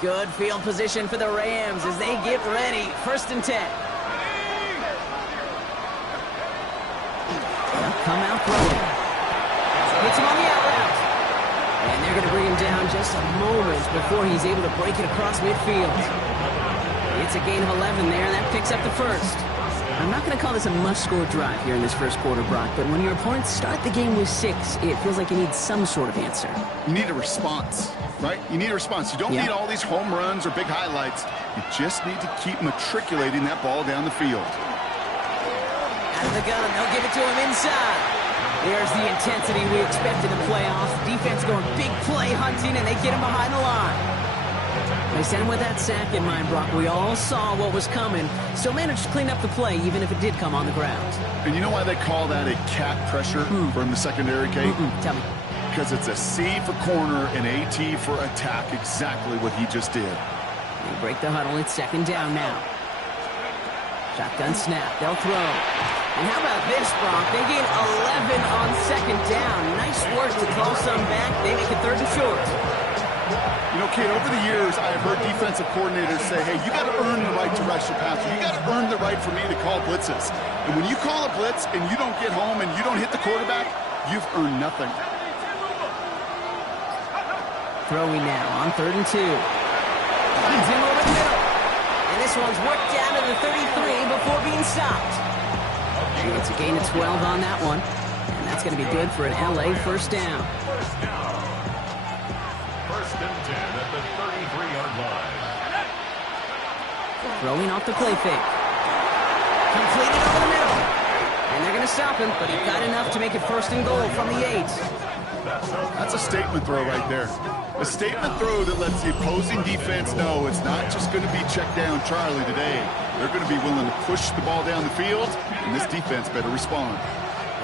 Good field position for the Rams as they get ready. 1st and 10. They'll come out throwing. Hits him on the out route. And they're going to bring him down just a moment before he's able to break it across midfield. It's a gain of 11 there, and that picks up the first. I'm not going to call this a must-score drive here in this first quarter, Brock, but when your opponents start the game with 6, it feels like you need some sort of answer. You need a response, right? You need a response. You don't need all these home runs or big highlights. You just need to keep matriculating that ball down the field. Out of the gun, they'll give it to him inside. There's the intensity we expect in the playoffs. Defense going big play hunting, and they get him behind the line. They sent him with that sack in mind, Brock. We all saw what was coming. Still managed to clean up the play, even if it did come on the ground. And you know why they call that a cat pressure from the secondary, Kate? Tell me. Because it's a C for corner and a T for attack. Exactly what he just did. They break the huddle. It's 2nd down now. Shotgun snap. They'll throw. And how about this, Brock? They gain 11 on 2nd down. Nice work to call some back. They make it 3rd and short. You know, Kate, over the years, I have heard defensive coordinators say, hey, you got to earn the right to rush your passer. You got to earn the right for me to call blitzes. And when you call a blitz and you don't get home and you don't hit the quarterback, you've earned nothing. Throwing now on 3rd and 2. Finds him over the middle. And this one's worked down to the 33 before being stopped. It's a gain of 12 on that one. And that's going to be good for an LA 1st down. 1st and 10 at the 33-yard line. Throwing off the play fake. Completed over the middle. And they're going to stop him, but he got enough to make it 1st and goal from the 8. That's a statement throw right there. A statement throw that lets the opposing defense know it's not just going to be check down Charlie today. They're going to be willing to push the ball down the field, and this defense better respond.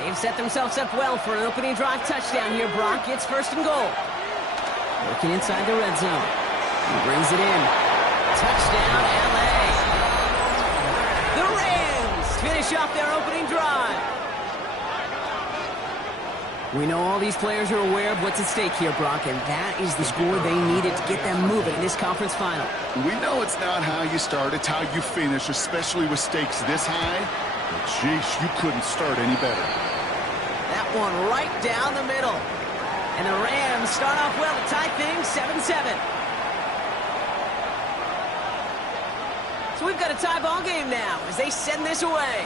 They've set themselves up well for an opening drive touchdown here, Brock. It's 1st and goal. Working inside the red zone. He brings it in. Touchdown, LA. The Rams finish off their opening drive. We know all these players are aware of what's at stake here, Brock, and that is the score they needed to get them moving in this conference final. We know it's not how you start, it's how you finish, especially with stakes this high. But, jeez, you couldn't start any better. That one right down the middle. And the Rams start off well to tie things 7-7. So we've got a tie ball game now as they send this away.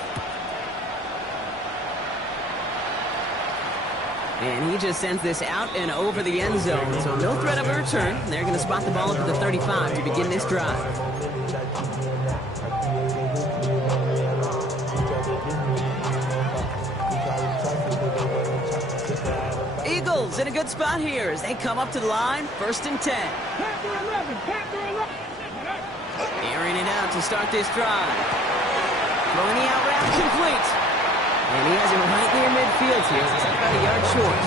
And he just sends this out and over the end zone. So no threat of a return. They're going to spot the ball up at the 35 to begin this drive. Eagles in a good spot here as they come up to the line. 1st and 10. Airing it out to start this drive. Throwing the out route complete. And he has it right near midfield here. It's about a yard short.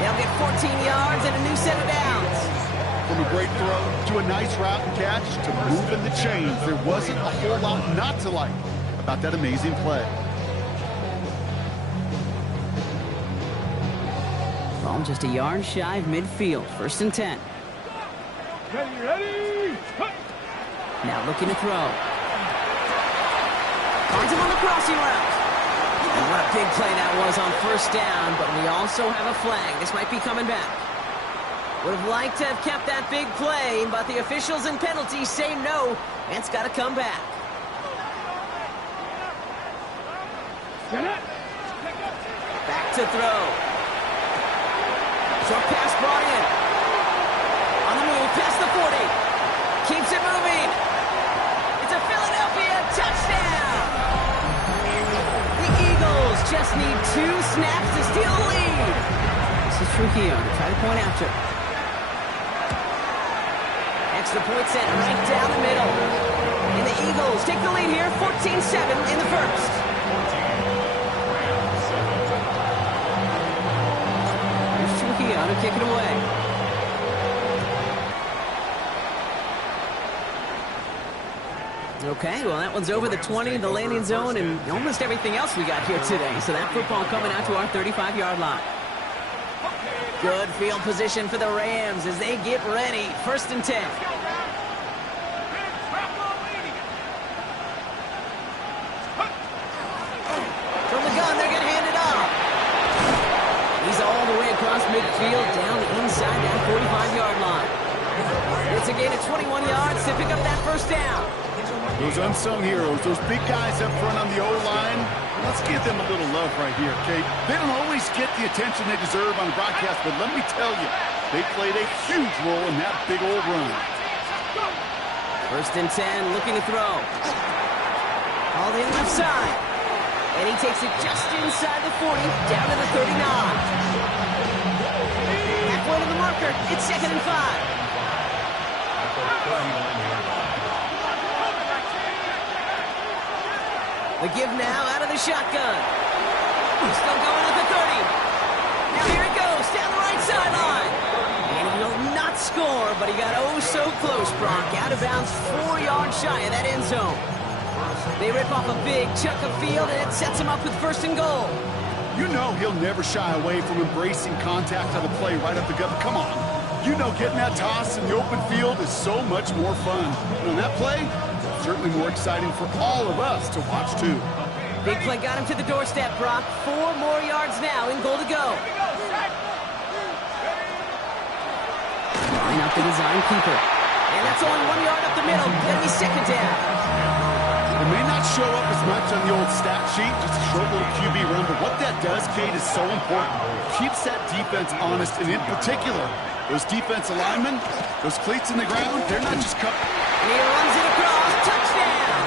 They'll get 14 yards and a new set of downs. From a great throw to a nice route and catch to moving the chains, there wasn't a whole lot not to like about that amazing play. Ball just a yard shy of midfield. 1st and 10. Ready. Now looking to throw. Finds him on the crossing route. And what a big play that was on 1st down, but we also have a flag. This might be coming back. Would have liked to have kept that big play, but the officials and penalties say no, and it's got to come back. Back to throw. Short pass brought in. On the move, past the 40. Keeps it moving. It's a Philadelphia touchdown. The Eagles just need 2 snaps to steal the lead. This is Trujillo to try to point after. Extra point set right down the middle. And the Eagles take the lead here, 14-7 in the first. Here's Trujillo to kick it away. Okay, well, that one's over the 20, the landing zone, and almost everything else we got here today. So that football coming out to our 35-yard line. Good field position for the Rams as they get ready. 1st and 10. From the gun, they're going to hand it off. He's all the way across midfield, down inside that 45-yard line. It's a gain of 21 yards to pick up that 1st down. Those unsung heroes, those big guys up front on the O-line, let's give them a little love right here, okay? They don't always get the attention they deserve on the broadcast, but let me tell you, they played a huge role in that big old run. 1st and 10, looking to throw. Called in left side. And he takes it just inside the 40, down to the 39. Halfway to the marker, it's 2nd and 5. The give now out of the shotgun. He's still going at the 30. Now here it goes, down the right sideline. And he will not score, but he got oh so close, Brock. Out of bounds, 4 yards shy of that end zone. They rip off a big chunk of field, and it sets him up with 1st and goal. You know he'll never shy away from embracing contact on the play right up the gut. Come on. You know getting that toss in the open field is so much more fun. And on that play, certainly more exciting for all of us to watch, too. Big play got him to the doorstep, Brock. 4 more yards now in goal to go. Line up the design keeper. And that's only 1 yard up the middle. Gonna be 2nd down. It may not show up as much on the old stat sheet, just a short little QB run, but what that does, Kate, is so important. Keeps that defense honest, and in particular, those defensive linemen, those cleats in the ground, they're not just cut. And he runs it across. Touchdown!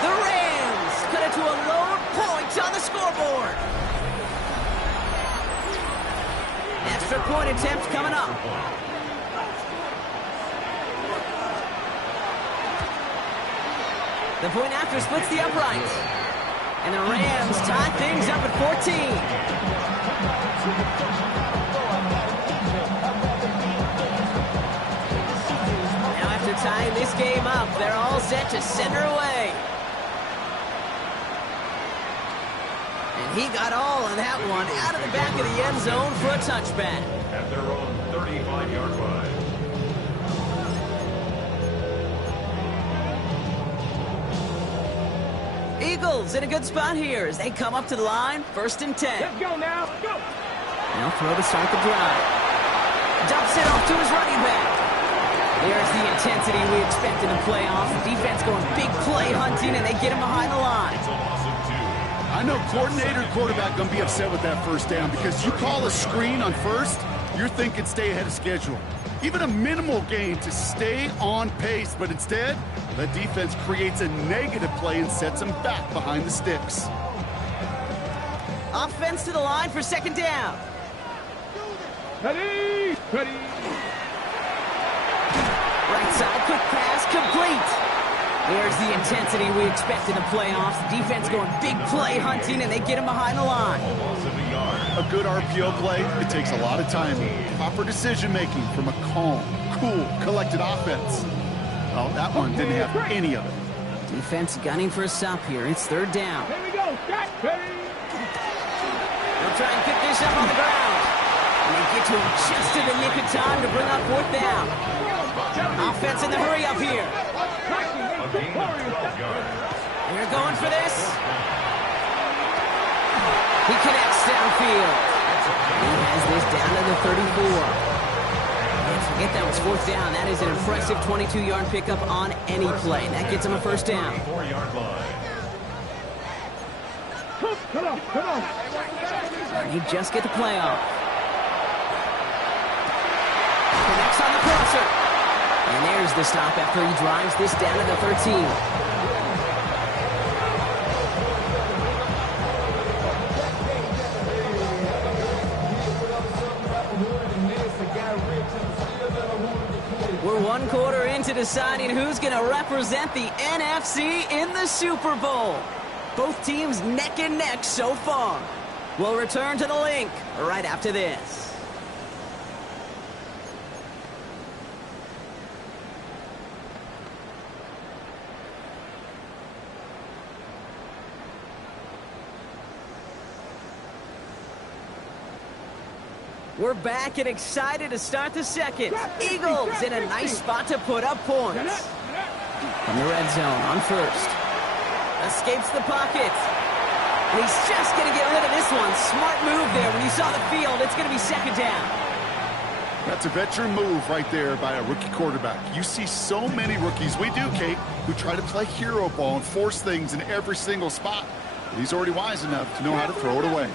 The Rams cut it to a load point on the scoreboard. Extra point attempt coming up. The point after splits the uprights. And the Rams tie things up at 14. Now after tying this game up, they're all set to send her away. And he got all of that one out of the back of the end zone for a touchback. At their own 35-yard line. Eagles in a good spot here as they come up to the line. 1st and 10. Let's go now. Go. Now throw to start the drive. Dumps it off to his running back. There's the intensity we expect in the playoffs. The defense going big play hunting, and they get him behind the line. It's a loss of 2. I know coordinator and quarterback going to be upset with that 1st down because you call a screen on 1st, you're thinking stay ahead of schedule. Even a minimal gain to stay on pace, but instead, the defense creates a negative play and sets them back behind the sticks. Offense to the line for 2nd down. Ready. Ready. Right side, quick pass, complete. There's the intensity we expect in the playoffs. The defense going big play hunting, and they get him behind the line. A loss of a yard. A good RPO play, it takes a lot of timing, proper decision-making from a calm, cool, collected offense. Well, that one didn't have any of it. Defense gunning for a stop here. It's 3rd down. Here we go. Got ready. They'll try and pick this up on the ground. And they get to him just in the nick of time to bring up 4th down. Offense in the hurry up here. A gain of 12 yards. They're going for this. He connects downfield. He has this down to the 34. And forget that was 4th down. That is an impressive 22-yard pickup on any play. That gets him a 1st down. 4-yard line. Come on. Come on. And he just get the play off. Connects on the crosser. And there's the stop after he drives this down to the 13. We're 1 quarter into deciding who's going to represent the NFC in the Super Bowl. Both teams neck and neck so far. We'll return to the link right after this. We're back and excited to start the second. Eagles in a nice spot to put up points. From the red zone on first. Escapes the pocket. And he's just going to get rid of this one. Smart move there. When you saw the field, it's going to be second down. That's a veteran move right there by a rookie quarterback. You see so many rookies, we do, Kate, who try to play hero ball and force things in every single spot. But he's already wise enough to know how to throw it away.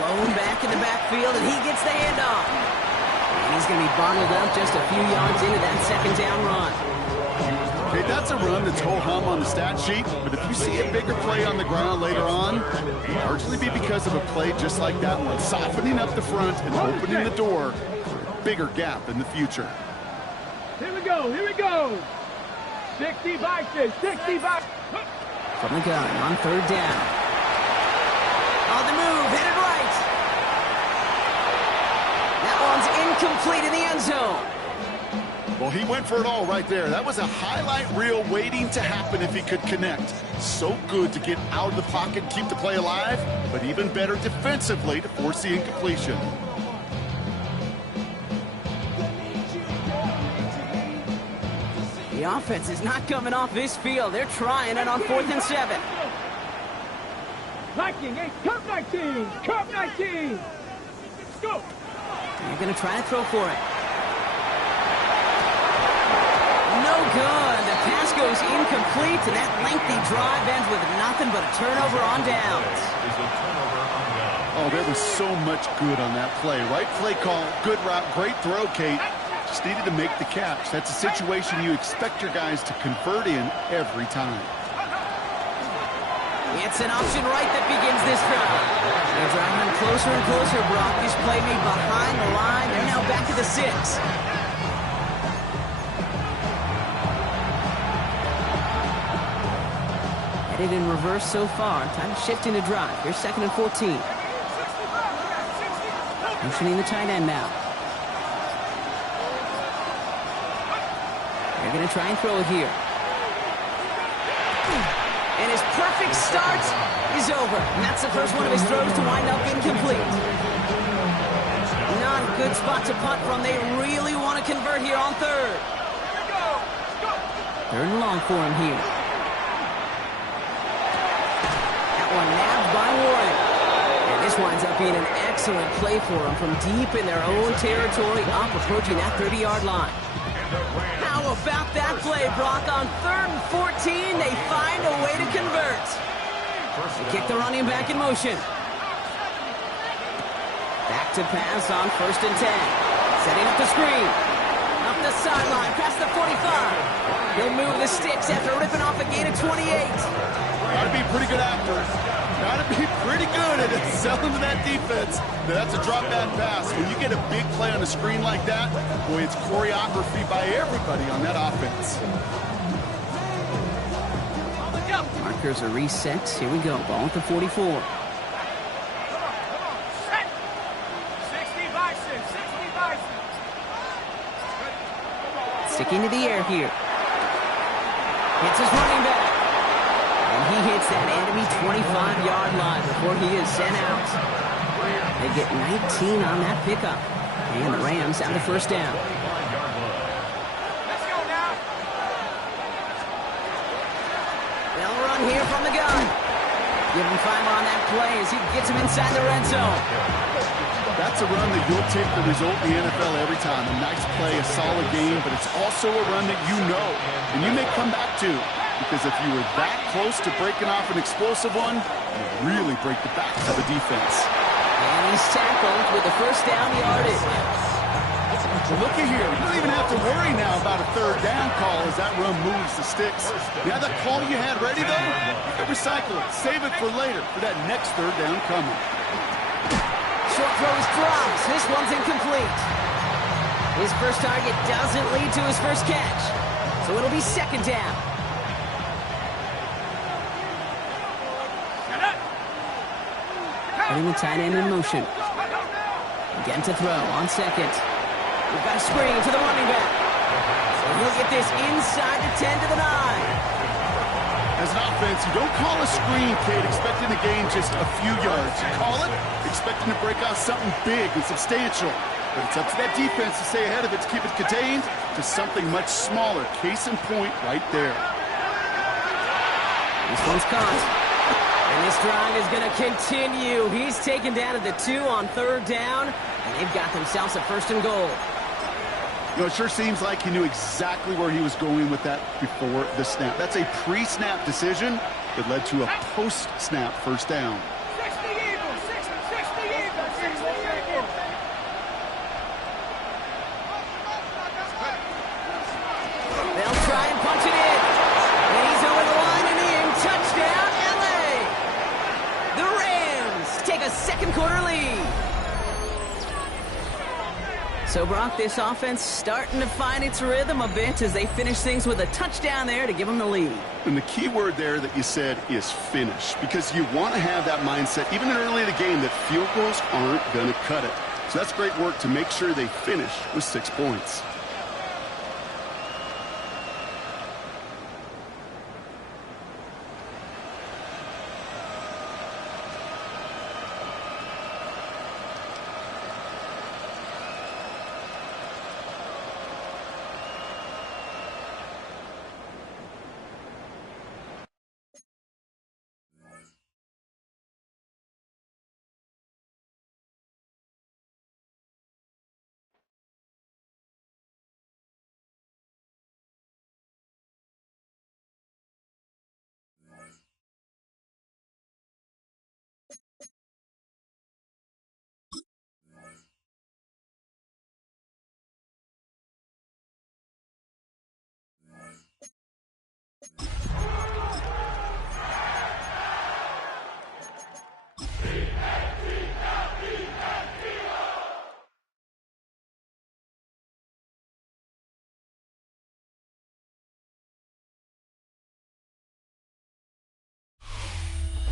Blown back in the backfield, and he gets the handoff. And he's going to be bottled up just a few yards into that second down run. Okay, that's a run that's ho-hum on the stat sheet, but if you see a bigger play on the ground later on, it'll largely be because of a play just like that one, softening up the front and opening the door for a bigger gap in the future. Here we go, here we go. 60 by 6, 60 by... From the gun on third down. On the move, headed right. That one's incomplete in the end zone. Well, he went for it all right there. That was a highlight reel waiting to happen if he could connect. So good to get out of the pocket and keep the play alive, but even better defensively to force the incompletion. The offense is not coming off this field. They're trying it on 4th and 7. Viking, hey, Cup 19, Cup 19. Let's go. They're going to try to throw for it. No good. The pass goes incomplete, and that lengthy drive ends with nothing but a turnover on downs. Oh, there was so much good on that play. Right play call, good route, great throw, Kate. Just needed to make the catch. That's a situation you expect your guys to convert in every time. It's an option right that begins this drive. They're driving closer and closer, Brock. This play made behind the line. They're now back to the 6. Headed in reverse so far. Time to shift into drive. Here's 2nd and 14. Motioning the tight end now. They're going to try and throw it here. And his perfect start is over. And that's the first one of his throws to wind up incomplete. Not a good spot to punt from. They really want to convert here on 3rd. 3rd and long for him here. That one nabbed by Warren. And this winds up being an excellent play for them from deep in their own territory, up approaching that 30-yard line. How about that play, Brock? On 3rd and 14, they find a way to convert. They kick the running back in motion. Back to pass on 1st and 10. Setting up the screen. Up the sideline, past the 45. He'll move the sticks after ripping off a gain of 28. Gotta be pretty good after it. Gotta be pretty good at selling to that defense. Now, that's a drop back pass. When you get a big play on a screen like that, boy, it's choreography by everybody on that offense. Markers are reset. Here we go. Ball at the 44. 60 by 6, 60 by 6. Sticking to the air here. Hits his running back. And he hits that enemy 25-yard line before he is sent out. They get 19 on that pickup. And the Rams have the first down. Let's go now. They'll run here from the gun. Give him 5 on that play as he gets him inside the red zone. That's a run that you'll take the result in the NFL every time. A nice play, a solid game, but it's also a run that you know and you may come back to. Because if you were that close to breaking off an explosive one, you really break the backs of the defense. And he's tackled with the first down yardage. So looky here. You don't even have to worry now about a 3rd down call as that run moves the sticks. You have that call you had ready, though? You can recycle it. Save it for later for that next 3rd down coming. Short throws drops. This one's incomplete. His first target doesn't lead to his first catch. So it'll be 2nd down. Putting the tight end in motion. Again to throw on 2nd. We've got a screen to the running back. So he'll get this inside the 10 to the 9. As an offense, you don't call a screen, Kate, expecting to gain just a few yards. You call it expecting to break out something big and substantial. But it's up to that defense to stay ahead of it, to keep it contained to something much smaller. Case in point right there. This one's caught. And this drive is going to continue. He's taken down at the 2 on 3rd down, and they've got themselves a 1st and goal. You know, it sure seems like he knew exactly where he was going with that before the snap. That's a pre-snap decision that led to a post-snap 1st down. 60 Eagles, 60 Eagles, 60 Eagles. They'll try and punch it in. And he's over the line and in. Touchdown, LA. The Rams take a 2nd quarter lead. So, Brock, this offense starting to find its rhythm a bit as they finish things with a touchdown there to give them the lead. And the key word there that you said is finish, because you want to have that mindset, even early in the game, that field goals aren't going to cut it. So that's great work to make sure they finish with 6 points.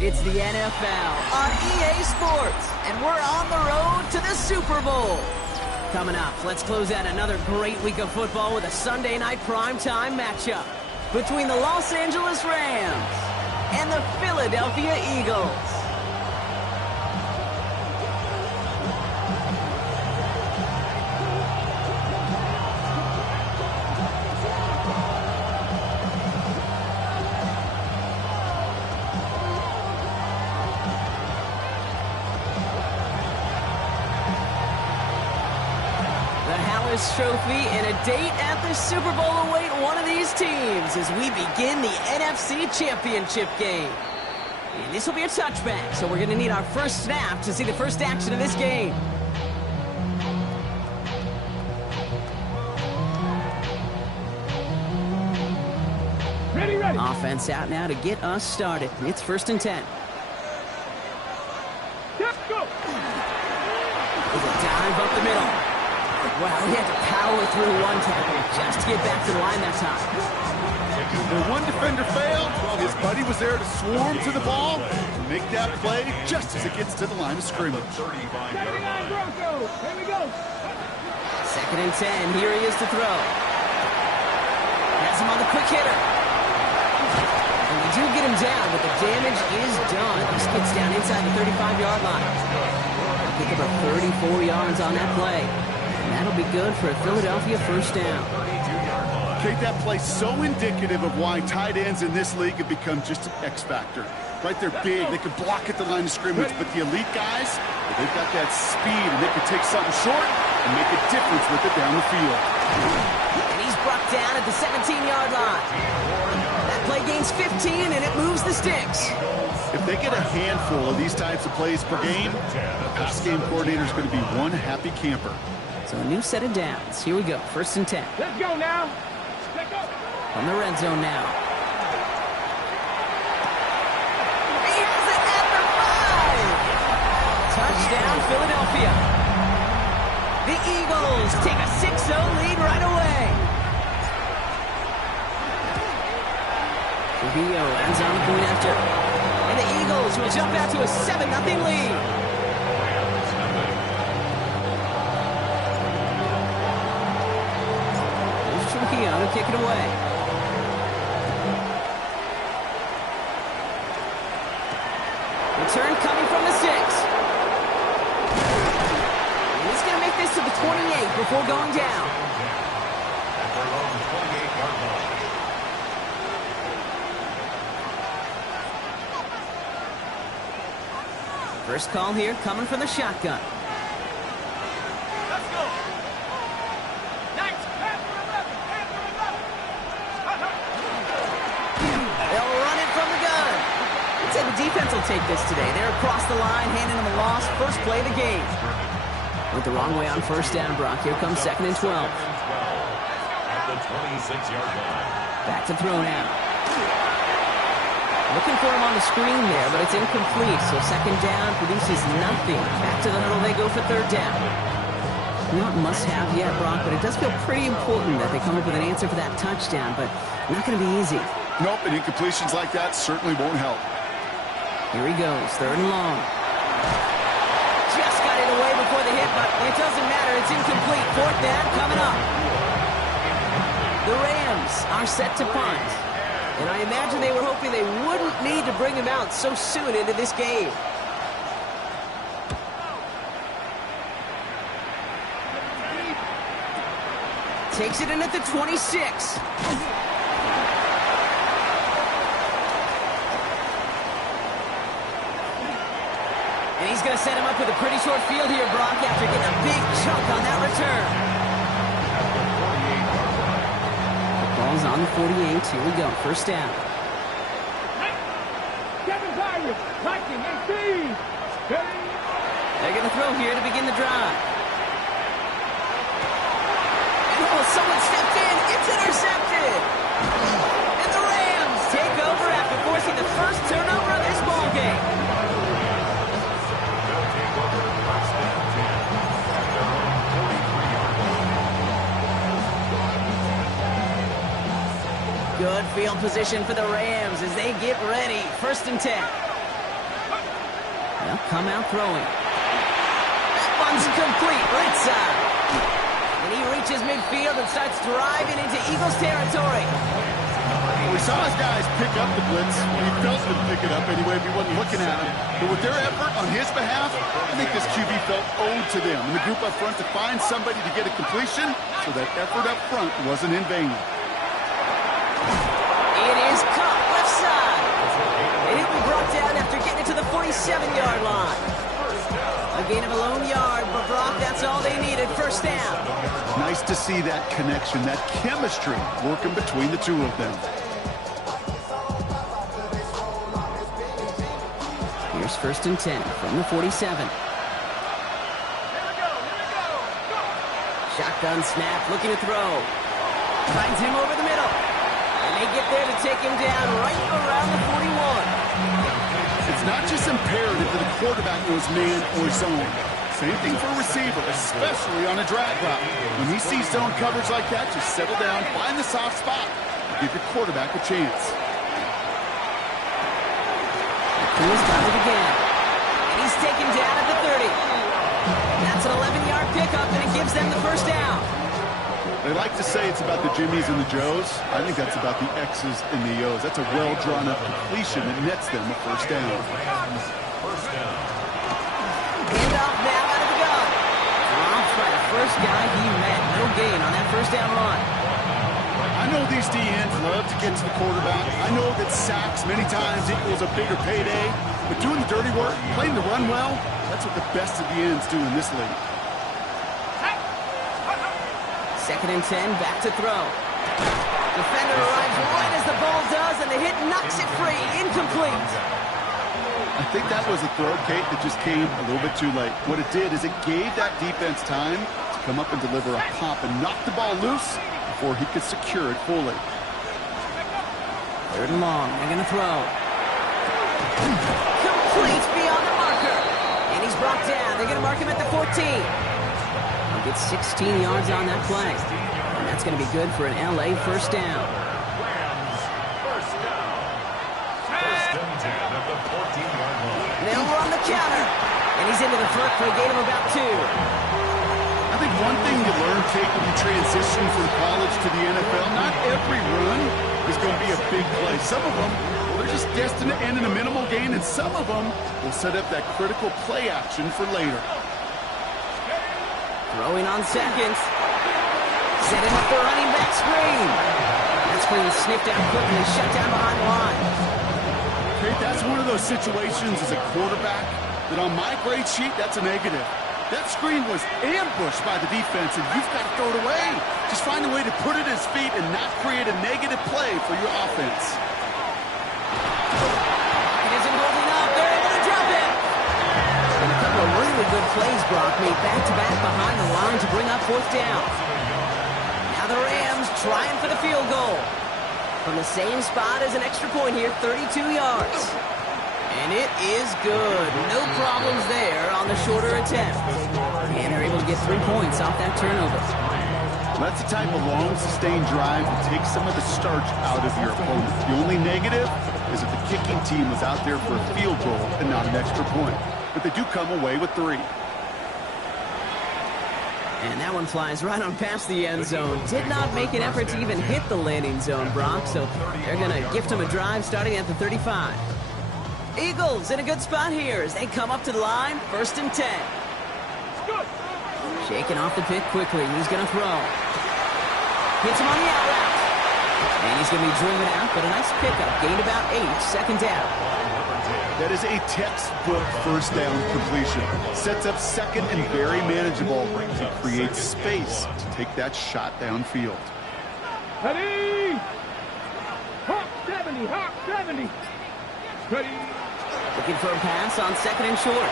It's the NFL on EA Sports, and we're on the road to the Super Bowl. Coming up, let's close out another great week of football with a Sunday night primetime matchup between the Los Angeles Rams and the Philadelphia Eagles. Trophy and a date at the Super Bowl await one of these teams as we begin the NFC Championship game. And this will be a touchback, so we're going to need our first snap to see the first action of this game. Ready. Offense out now to get us started. It's 1st and 10. Let's go. With a dive up the middle. Wow, he had to power through one tackle just to get back to the line that time. When one defender failed, his buddy was there to swarm to the ball and make that play just as it gets to the line of scrimmage. 79 Broncos. Here we go. 2nd and 10. Here he is to throw. Has him on the quick hitter. And we do get him down, but the damage is done. This gets down inside the 35-yard line. I think about 34 yards on that play. That'll be good for a Philadelphia 1st down. Kate, that play's so indicative of why tight ends in this league have become just an X factor. Right, they're big, they can block at the line of scrimmage, but the elite guys, they've got that speed, and they can take something short and make a difference with it down the field. And he's brought down at the 17-yard line. That play gains 15, and it moves the sticks. If they get a handful of these types of plays per game, the pass game coordinator is going to be one happy camper. So a new set of downs. Here we go. 1st and 10. Let's go now. Let's go. From the red zone now. He has it at the 5. Touchdown, Philadelphia. The Eagles take a 6-0 lead right away. Trujillo ends on the point after. And the Eagles will jump out to a 7-0 lead. To kick it away. Return coming from the 6. And he's going to make this to the 28 before going down. At their own 28-yard line. First call here coming from the shotgun. Let's go. Nice. Panther 11. Panther 11. They'll run it from the gun. I'd say the defense will take this today. They're across the line, handing them a loss. First play of the game. Went the wrong way on first down, Brock. Here comes 2nd and 12. At the 26-yard line. Back to throw now. Looking for him on the screen there, but it's incomplete. So 2nd down produces nothing. Back to the huddle they go for 3rd down. Not must-have yet, Brock, but it does feel pretty important that they come up with an answer for that touchdown, but not going to be easy. Nope, and incompletions like that certainly won't help. Here he goes, 3rd and long. Just got it away before the hit, but it doesn't matter. It's incomplete. 4th down coming up. The Rams are set to punt. And I imagine they were hoping they wouldn't need to bring him out so soon into this game. Takes it in at the 26. And he's going to set him up with a pretty short field here, Brock, after getting a big chunk on that return. Ball's on the 48. Here we go. First down. Kevin Byron. Liking 18. They're going to throw here to begin the drive. Oh, someone stepped in. It's intercepted. And the Rams take over after forcing the first turnover of this ball game. They'll take over first and 10 at their own 43-yard line. Good field position for the Rams as they get ready. 1st and 10. They'll come out throwing. That one's complete. Right side. And he reaches midfield and starts driving into Eagles territory. We saw his guys pick up the blitz. He felt them pick it up anyway if he wasn't looking at him. But with their effort on his behalf, I think this QB felt owed to them. And the group up front to find somebody to get a completion, so that effort up front wasn't in vain. It is caught left side. And he'll be brought down after getting it to the 47-yard line. A gain of a lone yard, but Brock, that's all they needed. First down. Nice to see that connection, that chemistry working between the two of them. Here's 1st and 10 from the 47. Shotgun snap, looking to throw. Finds him over the middle. And they get there to take him down right around the 41. It's not just imperative that a quarterback knows man or zone. Same thing for a receiver, especially on a drag route. When he sees zone coverage like that, just settle down, find the soft spot, and give your quarterback a chance. He's got it again. And he's taken down at the 30. That's an 11-yard pickup, and it gives them the first down. They like to say it's about the Jimmies and the Joes. I think that's about the X's and the O's. That's a well-drawn-up completion that nets them a first down. First down. Handoff now out of the gun. Dropped by the first guy he met. No gain on that first down run. I know these DNs love to get to the quarterback. I know that sacks many times equals a bigger payday. But doing the dirty work, playing the run well, that's what the best of the ends do in this league. 2nd and 10, back to throw. Defender arrives right as the ball does, and the hit knocks it free. Incomplete. I think that was a throw, Kate, that just came a little bit too late. What it did is it gave that defense time to come up and deliver a pop and knock the ball loose before he could secure it fully. 3rd and long. They're going to throw. Complete beyond the marker. And he's brought down. They're going to mark him at the 14. He'll get 16 yards on that play. And that's going to be good for an LA first down. Rams, first down. First and 10 at the 14-yard line. Now we're on the counter. And he's into the front for a gain of about 2. I think one thing you learn, Kate, when you transition from college to the NFL, not every run is going to be a big play. Some of them, well, they're are just destined to end in a minimal gain, and some of them will set up that critical play action for later. Throwing on seconds. Setting up the running back screen. That screen sniffed out quickly, shut down behind the line. Okay, that's one of those situations as a quarterback that on my grade sheet, that's a negative. That screen was ambushed by the defense, and you've got to throw it away. Just find a way to put it at his feet and not create a negative play for your offense. It isn't holding up. They're able to drop it. And a couple of really good plays, Brock, made back-to-back behind the line to bring up fourth down. Now the Rams trying for the field goal. From the same spot as an extra point here, 32 yards. And it is good. No problems there on the shorter attempt. And they're able to get 3 points off that turnover. That's the type of long, sustained drive that takes some of the starch out of your opponent. The only negative is if the kicking team was out there for a field goal and not an extra point. But they do come away with 3. And that one flies right on past the end zone. Did not make an effort to even hit the landing zone, Brock. So they're going to gift him a drive starting at the 35. Eagles in a good spot here as they come up to the line, 1st and 10. Shaking off the pick quickly. He's going to throw. Hits him on the out route. And he's going to be driven out, but a nice pickup. Gained about 8, second down. That is a textbook first down completion. Sets up second and very manageable to create space to take that shot downfield. Ready? Hawk 70, Hawk 70. Ready? Looking for a pass on 2nd and short.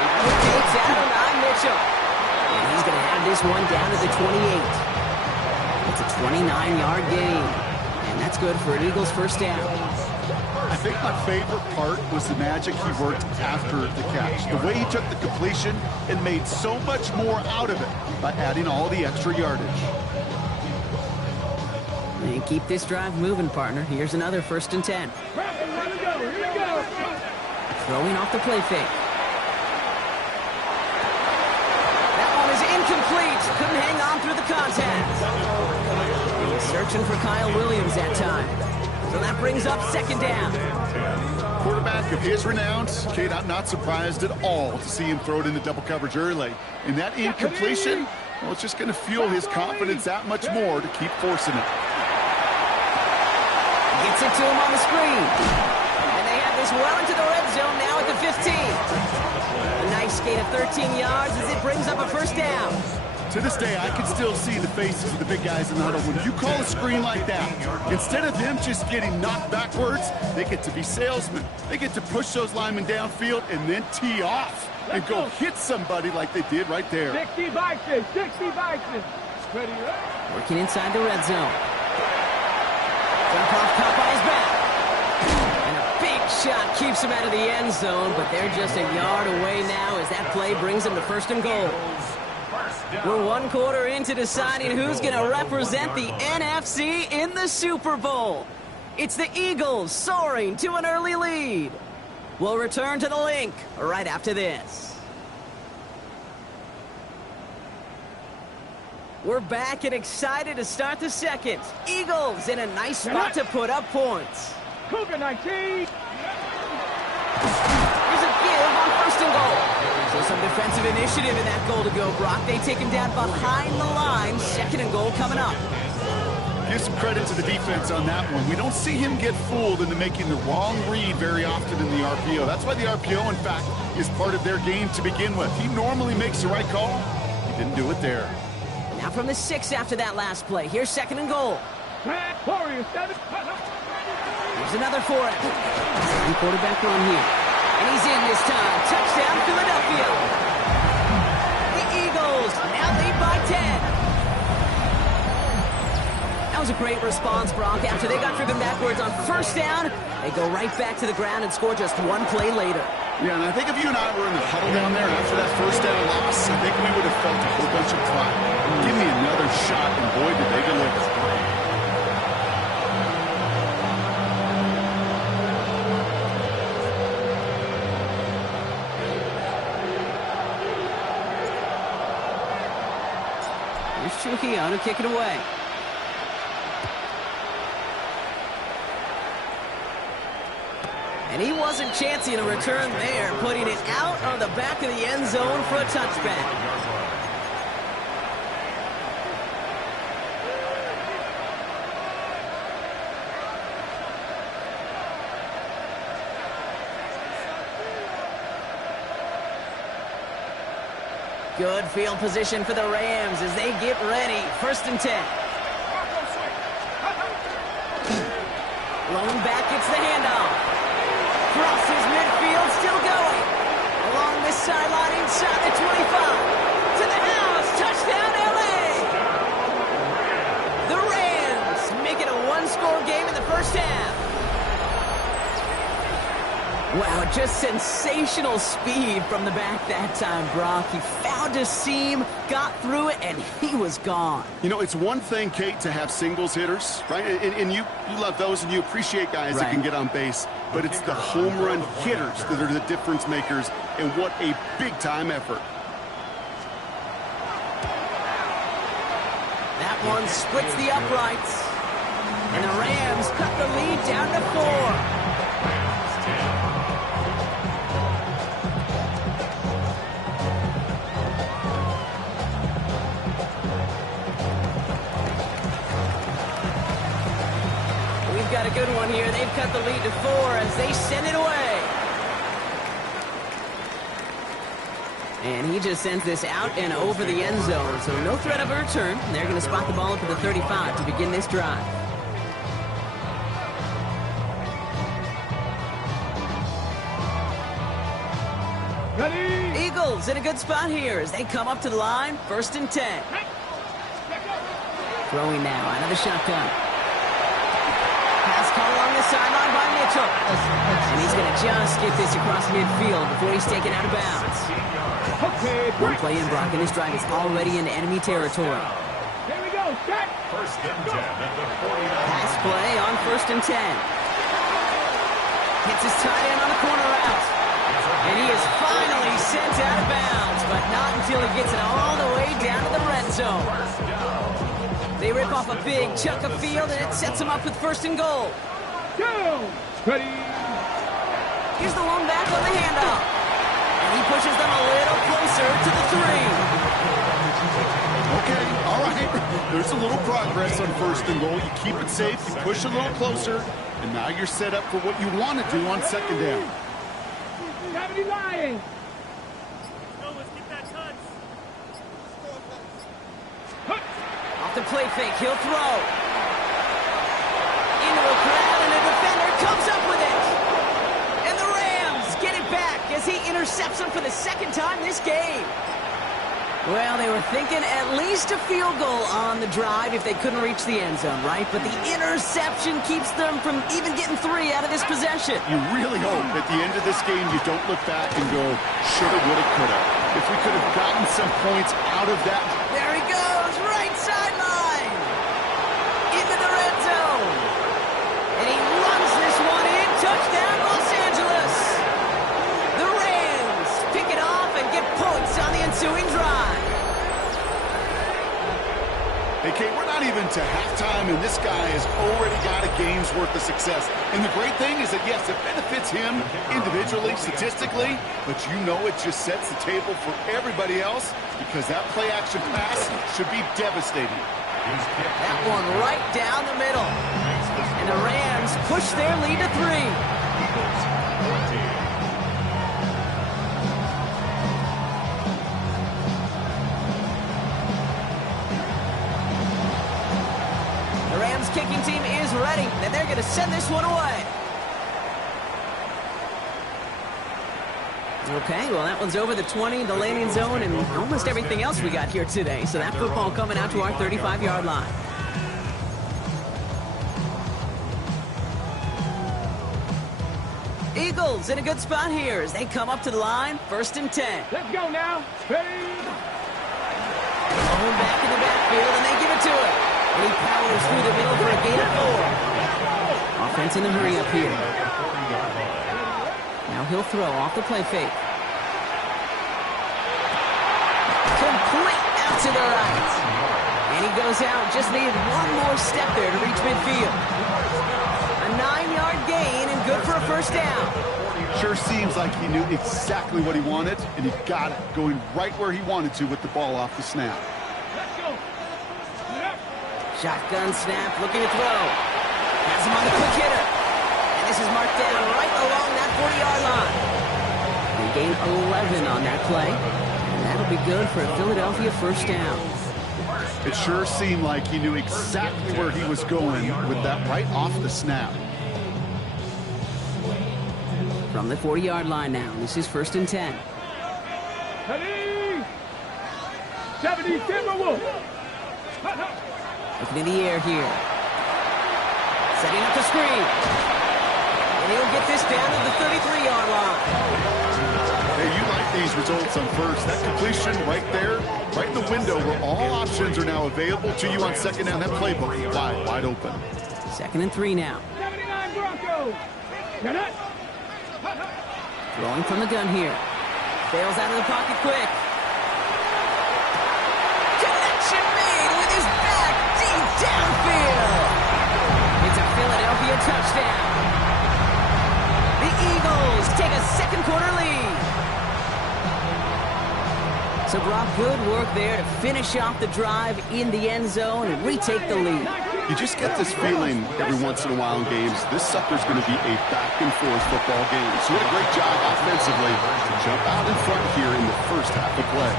Takes out Adonai Mitchell. And he's going to have this one down to the 28. It's a 29-yard gain. And that's good for an Eagles first down. I think my favorite part was the magic he worked after the catch. The way he took the completion and made so much more out of it by adding all the extra yardage. And keep this drive moving, partner. Here's another 1st and 10. Here we go, here we go. Throwing off the play fake. That one is incomplete. Couldn't hang on through the contact. He was searching for Kyle Williams that time. So that brings up 2nd down. Quarterback of his renown, Kate, I'm not surprised at all to see him throw it into double coverage early. And that incompletion, well, it's just going to fuel his confidence that much more to keep forcing it. Gets it to him on the screen. And they have this well into the red zone now at the 15. A nice gain of 13 yards as it brings up a 1st down. To this day, I can still see the faces of the big guys in the huddle. When you call a screen like that, instead of them just getting knocked backwards, they get to be salesmen. They get to push those linemen downfield and then tee off and go hit somebody like they did right there. 60 Vikings, 60 Vikings. Ready, Working inside the red zone. Jump off caught by his back. And a big shot keeps him out of the end zone, but they're just a yard away now as that play brings them to 1st and goal. We're 1 quarter into deciding who's going to represent the NFC in the Super Bowl. It's the Eagles soaring to an early lead. We'll return to the link right after this. We're back and excited to start the second. Eagles in a nice spot to put up points. Cougar 19. Here's a give on 1st and goal. So some defensive initiative in that goal to go, Brock. They take him down behind the line. 2nd and goal coming up. Give some credit to the defense on that one. We don't see him get fooled into making the wrong read very often in the RPO. That's why the RPO, in fact, is part of their game to begin with. He normally makes the right call. He didn't do it there. Now from the 6 after that last play. Here's 2nd and goal. Warriors 7. Here's another for it. Second quarterback run here. And he's in this time. Touchdown, Philadelphia. The Eagles now lead by 10. That was a great response, Brock. After they got driven backwards on 1st down, they go right back to the ground and score just 1 play later. Yeah, and I think if you and I were in the huddle down there after that 1st down loss, I think we would have felt a whole bunch of pride. Give me another shot, and boy, did they deliver. Here's Trujillo to kick it away. And he wasn't chancing a return there, putting it out on the back of the end zone for a touchback. Good field position for the Rams as they get ready. 1st and 10. Lone back gets the handoff. Crosses midfield, still going. Along this sideline inside the 25. To the house, touchdown LA! The Rams make it a one-score game in the first half. Wow, just sensational speed from the back that time, Brock. He found a seam, got through it, and he was gone. You know, it's one thing, Kate, to have singles hitters, right? And you love those, and you appreciate guys that can get on base. But it's the home run hitters that are the difference makers, and what a big-time effort. That one splits the uprights. And the Rams cut the lead down to 4. Got a good one here. They've cut the lead to 4 as they send it away. And he just sends this out and over the end zone. So no threat of a return. They're going to spot the ball up at the 35 to begin this drive. Ready? Eagles in a good spot here as they come up to the line. 1st and 10. Throwing now out of the shotgun. Pass call along the sideline by Mitchell. And he's going to just get this across midfield before he's taken out of bounds. One play in, Brock, and this drive is already in enemy territory. Here we go, set. 1st and 10 at the 49. Pass play on 1st and 10. Hits his tight end on the corner route. And he is finally sent out of bounds, but not until he gets it all the way down to the red zone. They rip off a big chunk of field, and it sets them up with 1st and goal. Go. Ready? Here's the lone back on the handoff. And he pushes them a little closer to the 3. Okay, all right. There's a little progress on 1st and goal. You keep it safe, you push a little closer, and now you're set up for what you want to do on 2nd down. 70 Lions. Off the play fake, he'll throw. Into a crowd, and a defender comes up with it. And the Rams get it back as he intercepts him for the 2nd time this game. Well, they were thinking at least a field goal on the drive if they couldn't reach the end zone, right? But the interception keeps them from even getting 3 out of this possession. You really hope at the end of this game you don't look back and go, shoulda, woulda, coulda. If we could have gotten some points out of that. There he goes, right sideline. Into the red zone. And he runs this one in. Touchdown, Los Angeles. The Rams pick it off and get points on the ensuing drive. Hey, Kate, we're not even to halftime, and this guy has already got a game's worth of success. And the great thing is that, yes, it benefits him individually, statistically, but you know it just sets the table for everybody else because that play-action pass should be devastating. That one right down the middle. And the Rams push their lead to 3. Kicking team is ready, and they're going to send this one away. Okay, well, that one's over the 20, the landing zone, and almost everything else we got here today. So that football coming out to our 35-yard line. Eagles in a good spot here as they come up to the line. 1st and 10. Let's go now. Ready? Going back in the backfield, and they give it to him. And he powers through the middle for a gain of 4. Offense in a hurry up here. Now he'll throw off the play fake. Complete out to the right. And he goes out. Just needed one more step there to reach midfield. A 9-yard gain, and good for a first down. Sure seems like he knew exactly what he wanted, and he got it, going right where he wanted to with the ball off the snap. Shotgun snap, looking to throw. Has him on the quick hitter. And this is marked down right along that 40-yard line. They gain 11 on that play. And that'll be good for a Philadelphia first down. It sure seemed like he knew exactly where he was going with that right off the snap. From the 40-yard line now, this is 1st and 10. 70 Timberwolves. Looking in the air here. Setting up the screen. And he'll get this down to the 33-yard line. Hey, you like these results on first. That completion right there, right in the window where all options are now available to you on second down. That playbook wide open. 2nd and 3 now. 79 Broncos. You're not. Throwing from the gun here. Bails out of the pocket quick. Connection made with his back deep downfield. It's a Philadelphia touchdown. The Eagles take a second quarter lead. So, Brock, good work there to finish off the drive in the end zone and retake the lead. You just get this feeling every once in a while in games, this sucker's going to be a back-and-forth football game. So what a great job offensively to jump out in front here in the first half of play.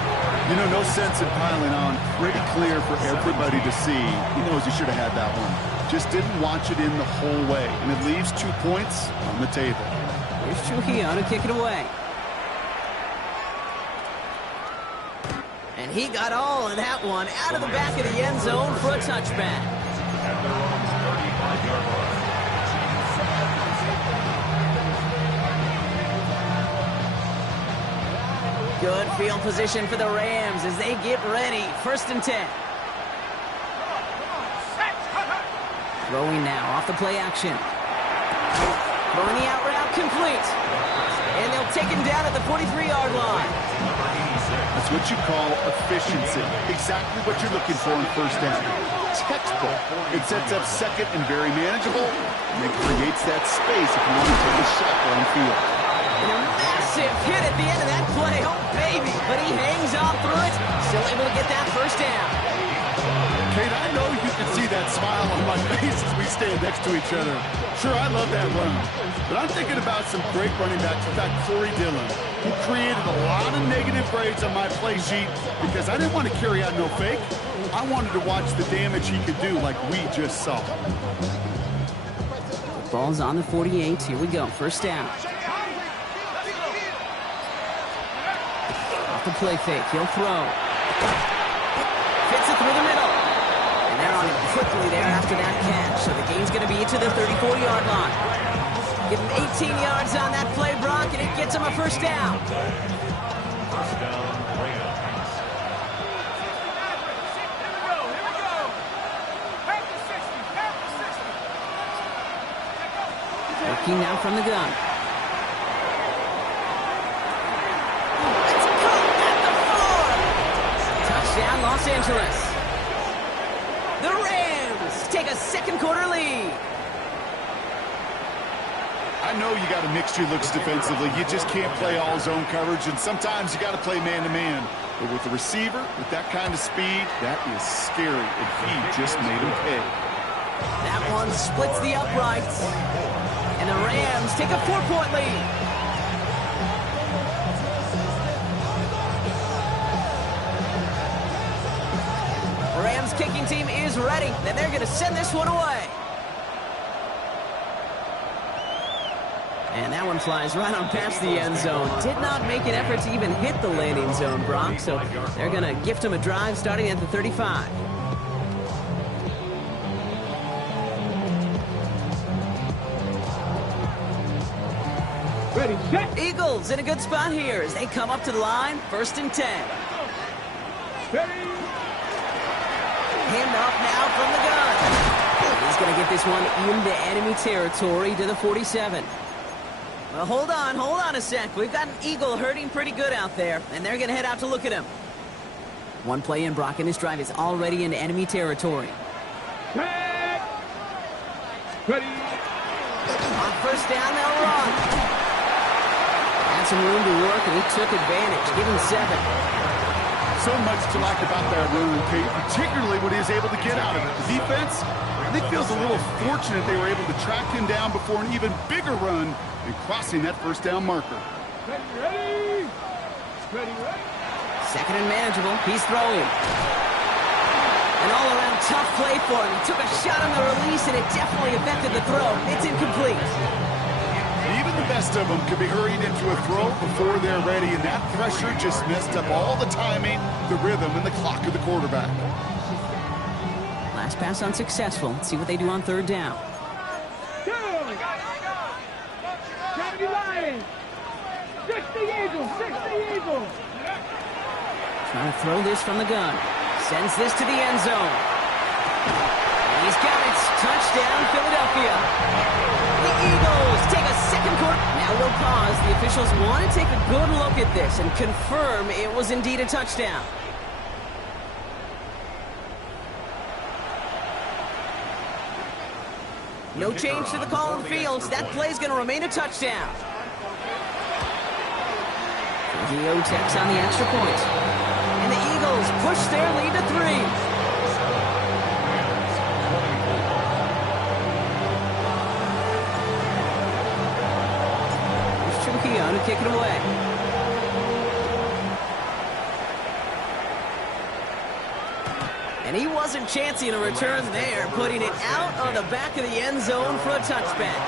You know, no sense in piling on. Pretty clear for everybody to see. He knows he should have had that one. Just didn't watch it in the whole way. And it leaves 2 points on the table. Here's Trujillo to kick it away. And he got all of that one out of the back of the end zone for a touchback. Good field position for the Rams as they get ready. 1st and 10. Throwing now off the play action. Throwing the out route complete. And they'll take him down at the 43-yard line. That's what you call efficiency. Exactly what you're looking for in first down. Textbook. It sets up second and very manageable, and it creates that space if you want to take a shot downfield. And a massive hit at the end of that play. Oh, baby. But he hangs on through it. Still able to get that first down. Kate, I know you can see that smile on my face as we stand next to each other. Sure, I love that run. But I'm thinking about some great running backs. In fact, Corey Dillon, who created a lot of negative grades on my play sheet because I didn't want to carry out no fake. I wanted to watch the damage he could do like we just saw. Ball's on the 48. Here we go. First down. Off the play fake. He'll throw. Fits it through the middle. And they're on him quickly there after that catch. So the game's going to be to the 34-yard line. Give him 18 yards on that play, Brock, and it gets him a first down. First down, Rams. Working now from the gun. It's caught at the 4. Touchdown, Los Angeles. The Rams take a second quarter lead. I know you got to mix your looks defensively. You just can't play all zone coverage, and sometimes you got to play man-to-man. But with the receiver, with that kind of speed, that is scary, and he just made him pay. That one splits the uprights. And the Rams take a 4-point lead. Rams kicking team is ready, and they're going to send this one away. And that one flies right on past the end zone. Did not make an effort to even hit the landing zone, Brock, so they're going to gift him a drive starting at the 35. Ready, set. Eagles in a good spot here as they come up to the line. 1st and 10. Ready. Hand off now from the gun. He's going to get this one into enemy territory to the 47. Well, hold on a sec. We've got an Eagle hurting pretty good out there, and they're going to head out to look at him. One play in, Brock, and this drive is already into enemy territory. Set. Ready. first down, they'll run. Had some room to work, and he took advantage. Give him 7. So much to like about that run, Kate, particularly what he was able to get out of it. The defense, I think, feels a little fortunate they were able to track him down before an even bigger run and crossing that first down marker. Ready? Ready? Second and manageable. He's throwing. An all-around tough play for him. He took a shot on the release, and it definitely affected the throw. It's incomplete. Even the best of them could be hurried into a throw before they're ready, and that pressure just messed up all the timing, the rhythm, and the clock of the quarterback. Last pass unsuccessful. Let's see what they do on third down. 2. 70 Lions. 60 Eagles. 60 Eagles. Trying to throw this from the gun. Sends this to the end zone. And he's got it. Touchdown, Philadelphia. The Eagles take a second quarter. Now we'll pause. The officials want to take a good look at this and confirm it was indeed a touchdown. No change to the call on fields. That play's going to remain a touchdown. Geo takes on the extra point. And the Eagles push their lead to 3. To kick it away. And he wasn't chancing a return there, putting it out on the back of the end zone for a touchback.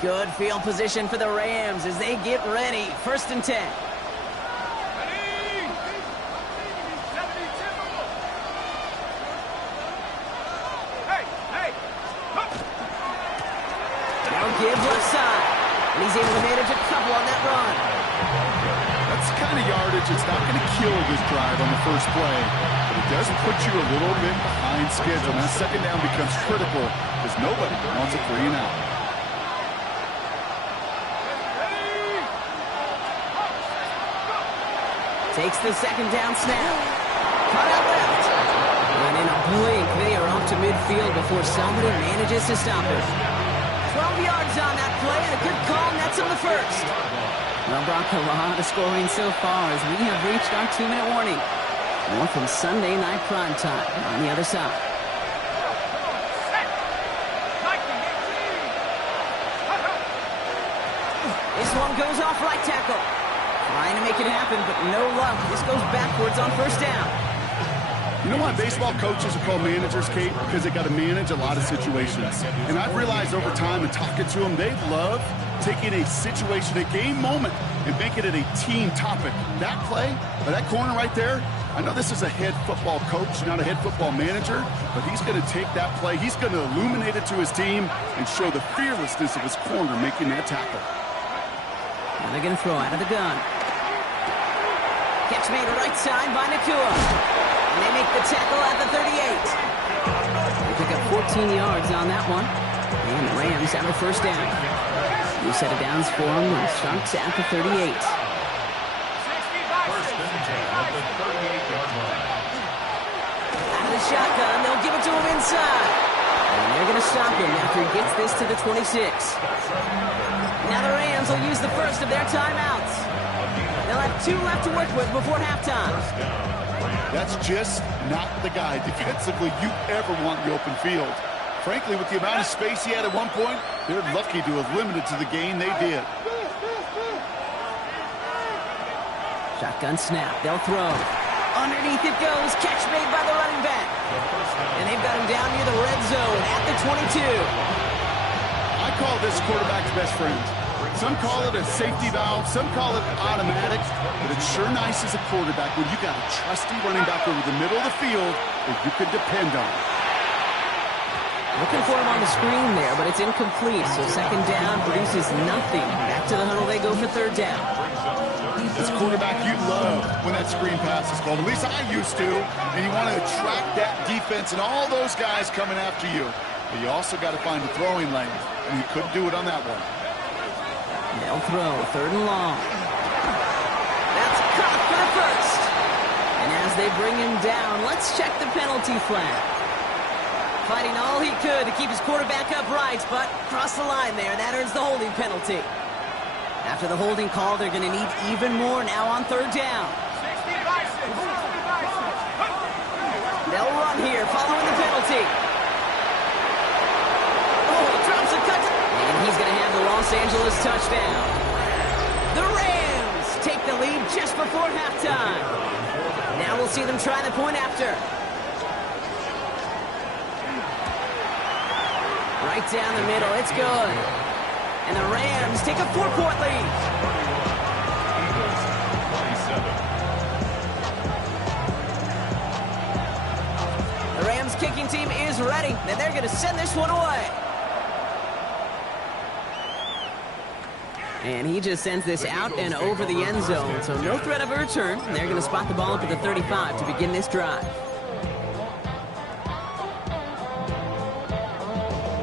Good field position for the Rams as they get ready. 1st and 10. Give left side. And he's able to manage a couple on that run. That's the kind of yardage that's not going to kill this drive on the first play, but it does put you a little bit behind schedule. And that second down becomes critical because nobody wants a 3 and out. Takes the second down snap. Cut out left. And in a blink, they are off to midfield before somebody manages to stop it. 12 yards on that play, and a good call nets him the first. Well, Brock, a lot of scoring so far as we have reached our 2-minute warning. More from Sunday Night Primetime on the other side. This one goes off right tackle. Trying to make it happen, but no luck. This goes backwards on first down. You know why baseball coaches are called managers, Kate? Because they got to manage a lot of situations. And I've realized over time and talking to them, they love taking a situation, a game moment, and making it a team topic. That play, or that corner right there, I know this is a head football coach, not a head football manager, but he's going to take that play, he's going to illuminate it to his team and show the fearlessness of his corner making that tackle. Now they're going to throw out of the gun. Catch made right side by Nakua. And they make the tackle at the 38. They pick up 14 yards on that one. And the Rams have a first down. New set of downs for them. And Sharks at the 38. First and 10 at the 38-yard line. Out of the shotgun, they'll give it to him inside. And they're going to stop him after he gets this to the 26. Now the Rams will use the first of their timeouts. They'll have 2 left to work with before halftime. That's just not the guy defensively you ever want in the open field. Frankly, with the amount of space he had at one point, they're lucky to have limited to the gain they did. Shotgun snap. They'll throw. Underneath it goes. Catch made by the running back. And they've got him down near the red zone at the 22. I call this quarterback's best friend. Some call it a safety valve, some call it automatic, but it's sure nice as a quarterback when you got a trusty running back over the middle of the field that you can depend on. Looking for him on the screen there, but it's incomplete, so second down produces nothing. Back to the huddle they go for third down. This quarterback you love when that screen pass is called, at least I used to, and you want to attract that defense and all those guys coming after you. But you also got to find the throwing lane, and he couldn't do it on that one. They'll throw, third and long. as they bring him down. Let's check the penalty flag. Fighting all he could to keep his quarterback upright, but crossed the line there. That earns the holding penalty. After the holding call, they're going to need even more now on third down. They'll run here following the penalty. Oh, he drops a cut. And he's going to have the Los Angeles touchdown. The Rams take the lead just before halftime. Now we'll see them try the point after. Right down the middle, it's good. And the Rams take a 4-point lead. The Rams kicking team is ready, and they're going to send this one away. And he just sends this out and over the end zone, so no threat of a return. They're going to spot the ball up at the 35 to begin this drive.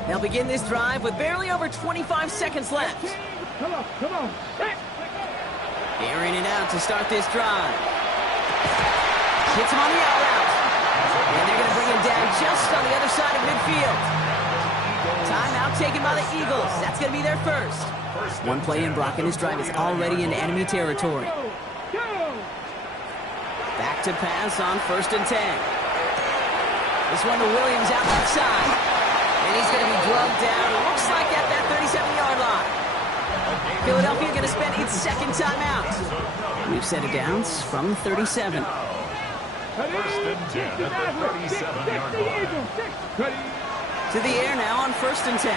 They'll begin this drive with barely over 25 seconds left. Come on, come on. Airing it out to start this drive. Hits him on the out route. And they're going to bring him down just on the other side of midfield. Timeout taken by the Eagles. That's going to be their first. One play in, Brock, and his drive is already in enemy territory. Back to pass on 1st and 10. This one to Williams out left side. And he's going to be drugged down, looks like at that 37-yard line. Philadelphia going to spend its second timeout. We've set it down from 37. 1st and 10 at the 37-yard line. To the air now on 1st and 10.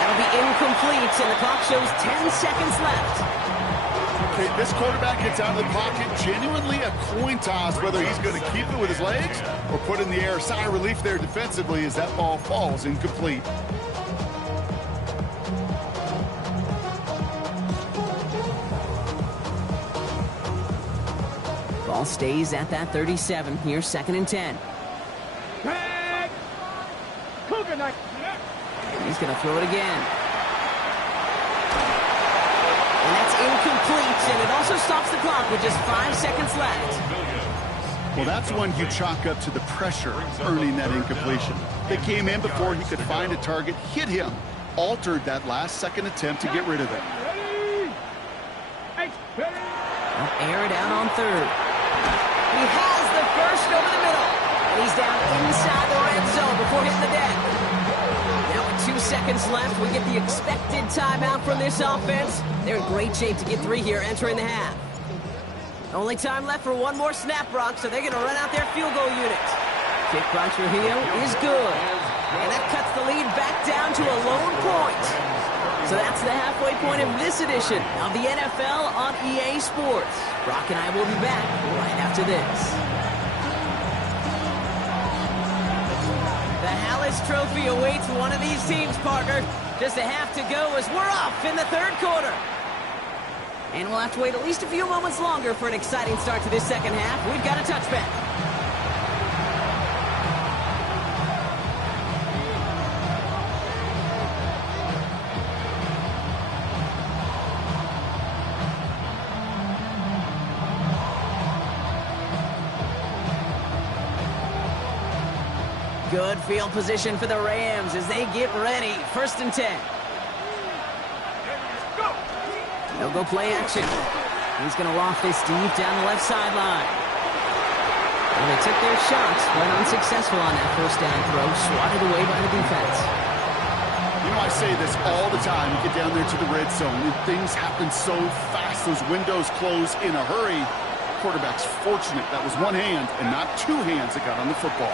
That'll be incomplete, and the clock shows 10 seconds left. Okay, this quarterback gets out of the pocket, genuinely a coin toss whether he's going to keep it with his legs or put in the air. Sigh of relief there defensively as that ball falls incomplete. Ball stays at that 37. Here's 2nd and 10. He's going to throw it again. And that's incomplete, and it also stops the clock with just 5 seconds left. Well, that's one you chalk up to the pressure earning that incompletion. They came in before he could find a target, hit him, altered that last second attempt to get rid of it. They'll air it out on 3rd. He has the first over the middle, and he's down inside the red zone before hitting the deck. Now with 2 seconds left, we get the expected timeout from this offense. They're in great shape to get 3 here entering the half. Only time left for one more snap, Brock, so they're going to run out their field goal unit. Kick by Trujillo is good. And that cuts the lead back down to a lone point. So that's the halfway point of this edition of the NFL on EA Sports. Brock and I will be back right after this. The Hallis Trophy awaits one of these teams, partner. Just a half to go as we're off in the 3rd quarter. And we'll have to wait at least a few moments longer for an exciting start to this second half. We've got a touchback. Good field position for the Rams as they get ready. 1st and 10. They'll go play action. He's going to loft this deep down the left sideline. And they took their shots, but unsuccessful on that 1st down throw, swatted away by the defense. You know, I say this all the time. You get down there to the red zone, and things happen so fast. Those windows close in a hurry. Quarterback's fortunate that was one hand and not 2 hands that got on the football.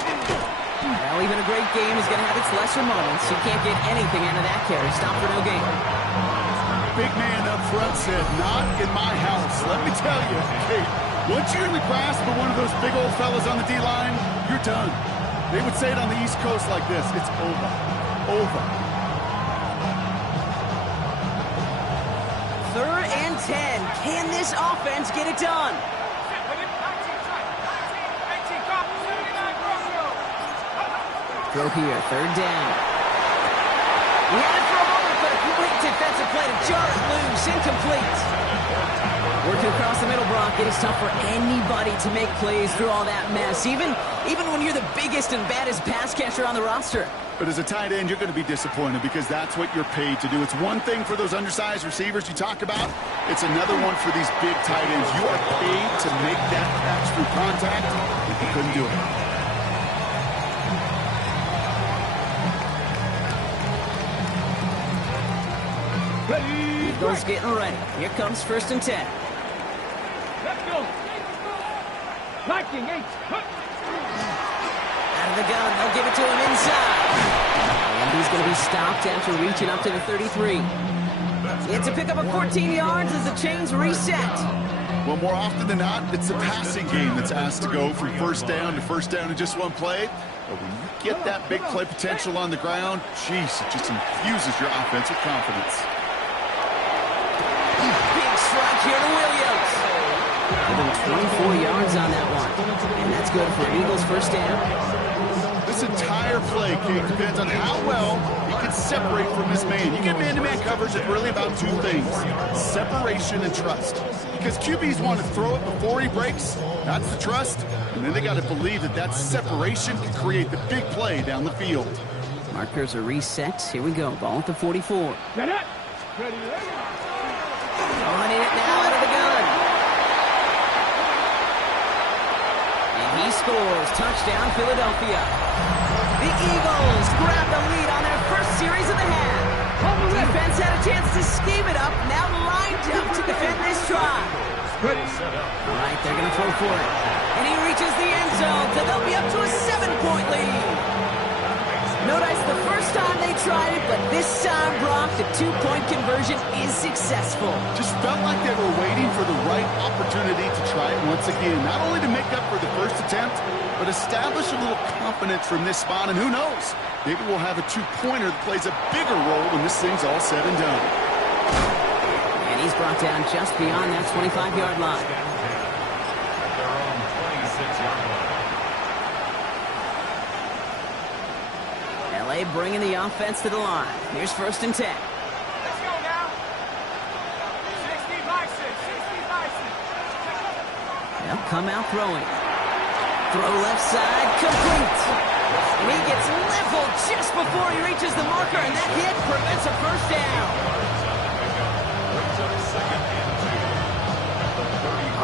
Well, even a great game is going to have its lesser moments. You can't get anything out of that carry. Stop for no gain. Big man up front said, not in my house. Let me tell you, Kate, once you're in the grasp of one of those big old fellas on the D-line, you're done. They would say it on the East Coast like this, it's over. Over. 3rd and 10. Can this offense get it done? Throw here, 3rd down. He had it for a moment, but a great defensive play to jar it loose. Incomplete. Working across the middle, Brock. It is tough for anybody to make plays through all that mess, even when you're the biggest and baddest pass catcher on the roster. But as a tight end, you're going to be disappointed because that's what you're paid to do. It's one thing for those undersized receivers you talk about. It's another one for these big tight ends. You are paid to make that catch through contact. You couldn't do it. Eagles getting ready. Here comes 1st and 10. Let's go. Liking 8. Out of the gun, they'll give it to him inside. And he's going to be stopped after reaching up to the 33. It's a pickup of 14 yards as the chains reset. Well, more often than not, it's the passing game that's asked to go from first down in just one play. But when you get that big play potential on the ground, geez, it just infuses your offense with confidence. Big strike here to Williams. Given 24 yards on that one. And that's good for Eagles' first down. This entire play, Kate, depends on how well he can separate from his man. You get man-to-man coverage, it's really about two things: separation and trust. Because QBs want to throw it before he breaks. That's the trust. And then they got to believe that that separation can create the big play down the field. Markers are reset. Here we go. Ball at the 44. Get it. Ready. Running it now out of the gun. And he scores. Touchdown, Philadelphia. The Eagles grab the lead on their first series of the half. Defense had a chance to scheme it up. Now lined up to defend this drive. All right, they're going to throw for it. And he reaches the end zone, so they'll be up to a 7-point lead. Notice the first time they tried it, but this time, Brock, the 2-point conversion is successful. Just felt like they were waiting for the right opportunity to try it once again. Not only to make up for the first attempt, but establish a little confidence from this spot. And who knows, maybe we'll have a 2-pointer that plays a bigger role when this thing's all said and done. And he's brought down just beyond that 25-yard line. At their own 26-yard line. LA bringing the offense to the line. Here's 1st and 10. Let's go now. 60 by 6. 60 by 6. They'll come out throwing. Throw left side, complete. And he gets leveled just before he reaches the marker, and that hit prevents a first down.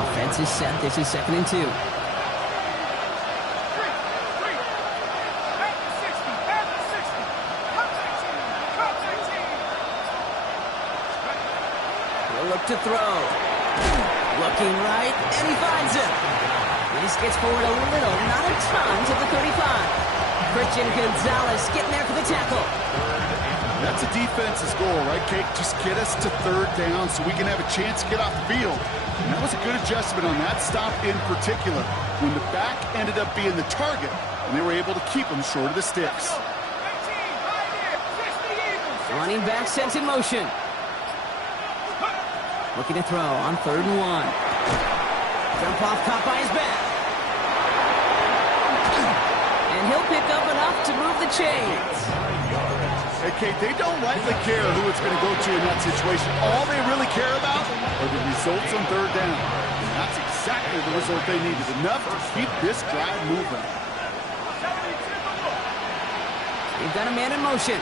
Offense is set. This is 2nd and 2. Look to throw. Looking right, and he finds him. This gets forward a little, not a ton, to the 35. Christian Gonzalez getting there for the tackle. That's a defense's goal, right, Kate? Just get us to 3rd down so we can have a chance to get off the field. And that was a good adjustment on that stop in particular, when the back ended up being the target, and they were able to keep him short of the sticks. Running back sent in motion. Looking to throw on 3rd and 1. Jump off, caught by his back. And he'll pick up enough to move the chains. Hey, Kate, they don't rightly care who it's going to go to in that situation. All they really care about are the results on 3rd down. And that's exactly the result they needed. Enough to keep this drive moving. They've got a man in motion.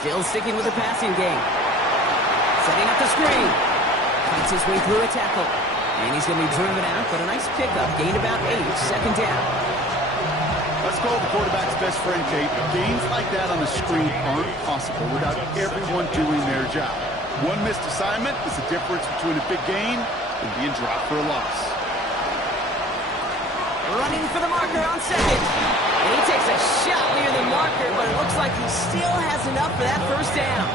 Still sticking with the passing game. Setting up the screen. Cuts his way through a tackle. And he's going to be driven out, but a nice pickup. Gained about 8. 2nd down. Let's call the quarterback's best friend, Kate. Gains like that on the screen aren't possible without everyone doing their job. One missed assignment is the difference between a big gain and being dropped for a loss. Running for the marker on 2nd. And he takes a shot near the marker, but it looks like he still has enough for that first down.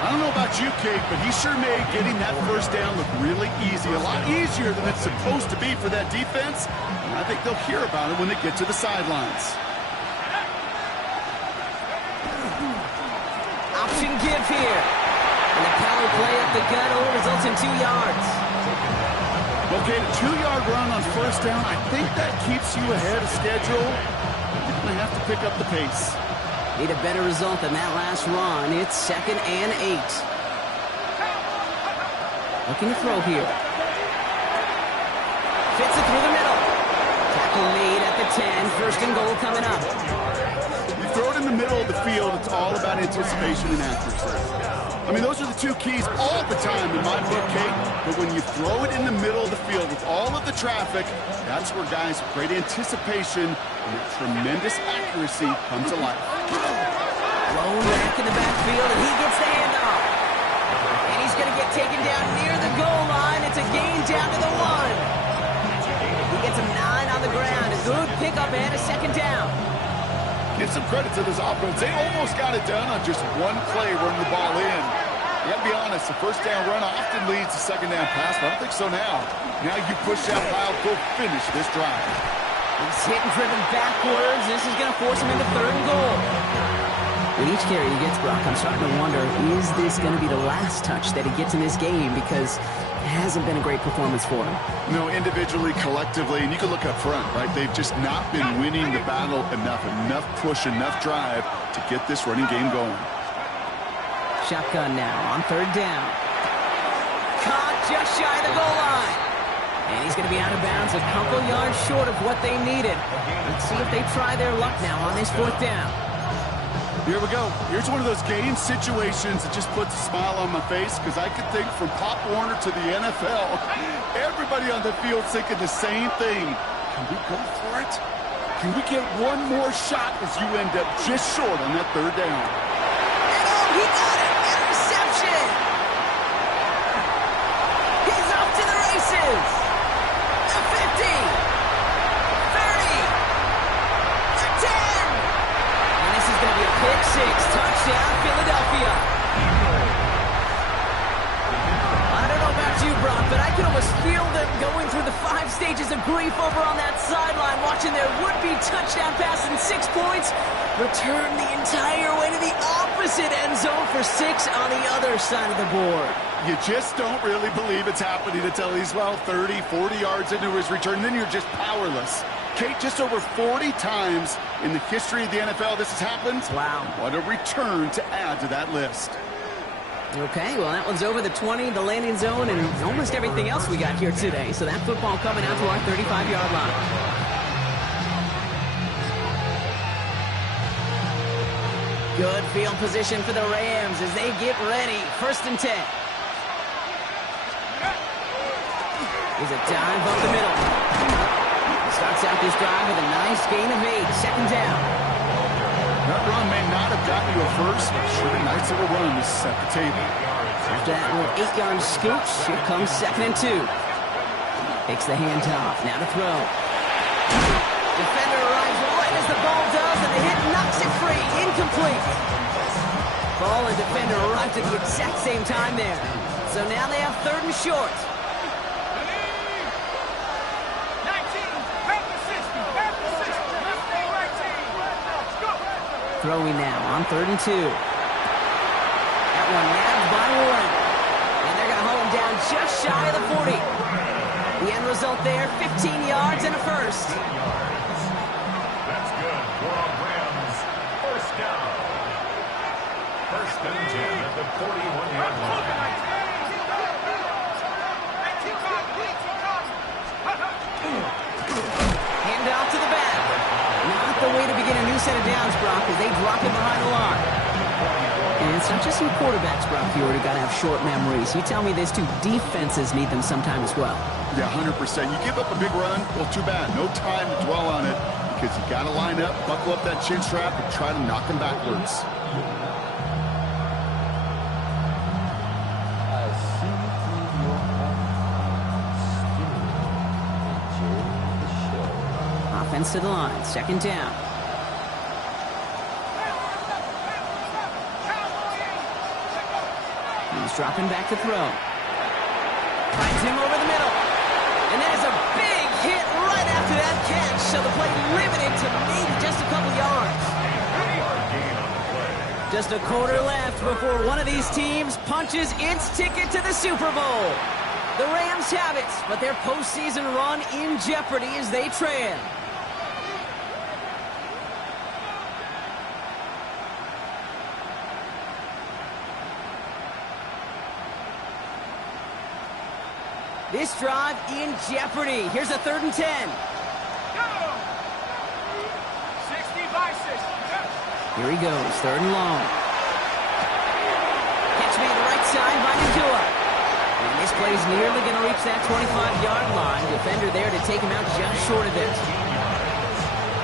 I don't know about you, Kate, but he sure made getting that first down look really easy. A lot easier than it's supposed to be for that defense. And I think they'll hear about it when they get to the sidelines. Option give here. And the power play up the gut only results in 2 yards. Okay, a 2-yard run on first down. I think that keeps you ahead of schedule. You're going to have to pick up the pace. Need a better result than that last run. It's 2nd and 8. Looking to throw here. Fits it through the middle. Tackle made at the 10. First and goal coming up. You throw it in the middle of the field, it's all about anticipation and accuracy. I mean, those are the two keys all the time in my book, Kate. But when you throw it in the middle of the field with all of the traffic, that's where guys with great anticipation and tremendous accuracy come to life. Thrown back in the backfield, and he gets the handoff. And he's going to get taken down near the goal line. It's a gain down to the 1. He gets him 9 on the ground. A good pickup and a second down. Give some credit to this offense. They almost got it done on just one play running the ball in. You gotta be honest, the first down run often leads to second down pass, but I don't think so now. Now you push that pile, go finish this drive. He's hit and driven backwards. This is going to force him into third and goal. With each carry he gets, Brock, I'm starting to wonder, is this going to be the last touch that he gets in this game? Because it hasn't been a great performance for him. No, individually, collectively, and you can look up front, right? They've just not been winning the battle enough push, enough drive to get this running game going. Shotgun now on third down. Caught just shy of the goal line. And he's going to be out of bounds a couple yards short of what they needed. Let's see if they try their luck now on this fourth down. Here we go. Here's one of those game situations that just puts a smile on my face because I could think from Pop Warner to the NFL, everybody on the field thinking the same thing. Can we go for it? Can we get one more shot as you end up just short on that third down? And oh, he got it! Interception! He's off to the races! The 50! 30! The 10! And this is going to be a pick six. Touchdown, Philadelphia. I don't know about you, Brock, but I can almost feel them going through the 5 stages of grief over on that sideline, watching their would-be touchdown pass in 6 points return the entire way to the opposite end zone for 6 on the other side of the board. You just don't really believe it's happening until he's, 30, 40 yards into his return. Then you're just powerless. Kate, just over 40 times in the history of the NFL this has happened. Wow. What a return to add to that list. Okay, well, that one's over the 20, the landing zone, and almost everything else we got here today. So that football coming out to our 35-yard line. Good field position for the Rams as they get ready. First and 10. There's a dive up the middle. Starts out this drive with a nice gain of 8. Second down. That run may not have gotten you a first, but sure a nice little run to set the table. After that little 8-yard scooch, here comes second and 2. Takes the handoff. Now to throw. Defender arrives right as the ball does, and the hit knocks it free. Incomplete. Ball and defender arrived at the exact same time there. So now they have third and short. Throwing now on third and 2. That one nabbed by Warren. And they're going to hold him down just shy of the 40. The end result there, 15 yards and a first. That's good for our Rams. First down. First and 10 at the 41-yard line. Hand off to the back. Not the way to begin a new set of downs, Brock, as they drop it behind the line. And it's not just in quarterbacks, Brock, you already got to have short memories. You tell me these two defenses need them sometime as well. Yeah, 100%. You give up a big run, well, too bad. No time to dwell on it because you got to line up, buckle up that chin strap, and try to knock them backwards. Offense to the line, second down. He's dropping back to throw. Finds him over the middle. And there's a big hit right after that catch. So the play limited to maybe just a couple yards. Just a quarter left before one of these teams punches its ticket to the Super Bowl. The Rams have it, but their postseason run in jeopardy as they trail. This drive in jeopardy. Here's a 3rd and 10. Go! 60 by 6. Here he goes, 3rd and long. Catch made the right side by Nadua. And this play's nearly going to reach that 25-yard line. Defender there to take him out just short of it.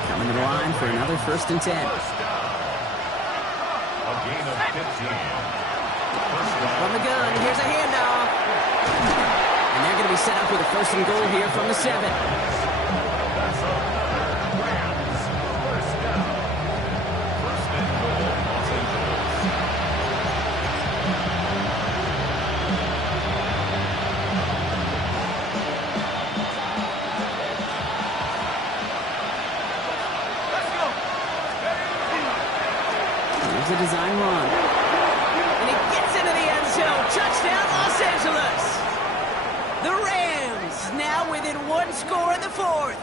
Coming to the line for another 1st and 10. A gain of 15. From the gun, here's a handoff. And they're going to be set up with a 1st and goal here from the 7. That's a Rams. 1st down. 1st and goal, Los Angeles. Let's go. Here's the design run. And he gets into the end zone. Touchdown, Los Angeles. The Rams now within 1 score in the 4th.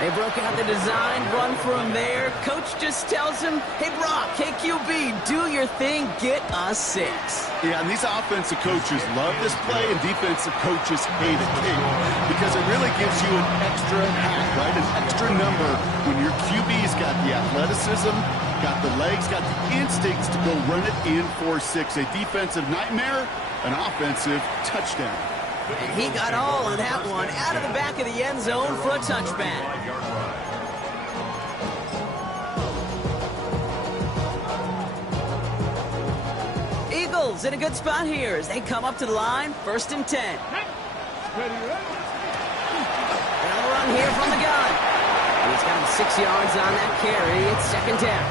They broke out the design run from there. Coach just tells him, hey, Brock, hey, QB, do your thing, get us 6. Yeah, and these offensive coaches love this play, and defensive coaches hate it, because it really gives you an extra hack, right? An extra number when your QB's got the athleticism, got the legs, got the instincts to go run it in for 6. A defensive nightmare, an offensive touchdown. And he got all of that one out of the back of the end zone for a touchback. 5-yard run. Eagles in a good spot here as they come up to the line, 1st and 10. Ready, ready. They'll run here from the gun. And he's got him 6 yards on that carry. It's 2nd down.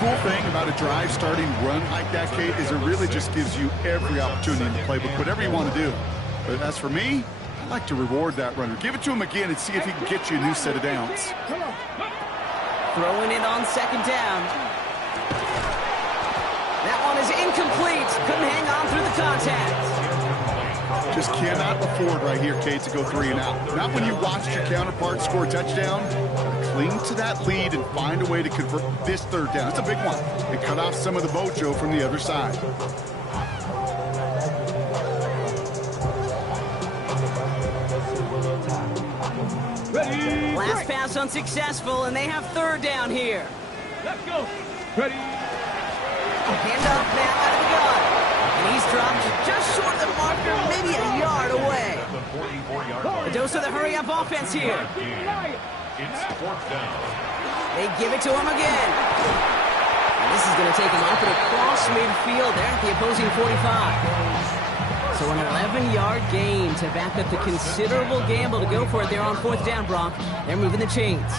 Cool thing about a drive starting run like that, Kate, is it really just gives you every opportunity in the playbook, whatever you want to do. But as for me, I like to reward that runner. Give it to him again and see if he can get you a new set of downs. Throwing it on 2nd down. That one is incomplete. Couldn't hang on through the contact. Just cannot afford right here, Kate, to go 3 and out. Not when you watched your counterpart score a touchdown. Cling to that lead and find a way to convert this 3rd down. It's a big one. And cut off some of the mojo from the other side. Ready. Last pass unsuccessful, and they have 3rd down here. Let's go. Ready. Hand off now out of the gun. And he's dropped just short of the marker, maybe a yard away. The 44-yard line. A dose of the hurry-up offense here. It's 4th down. They give it to him again. And this is going to take him up and across midfield there at the opposing 45. So an 11-yard gain to back up the considerable gamble to go for it there on 4th down, Brock. They're moving the chains.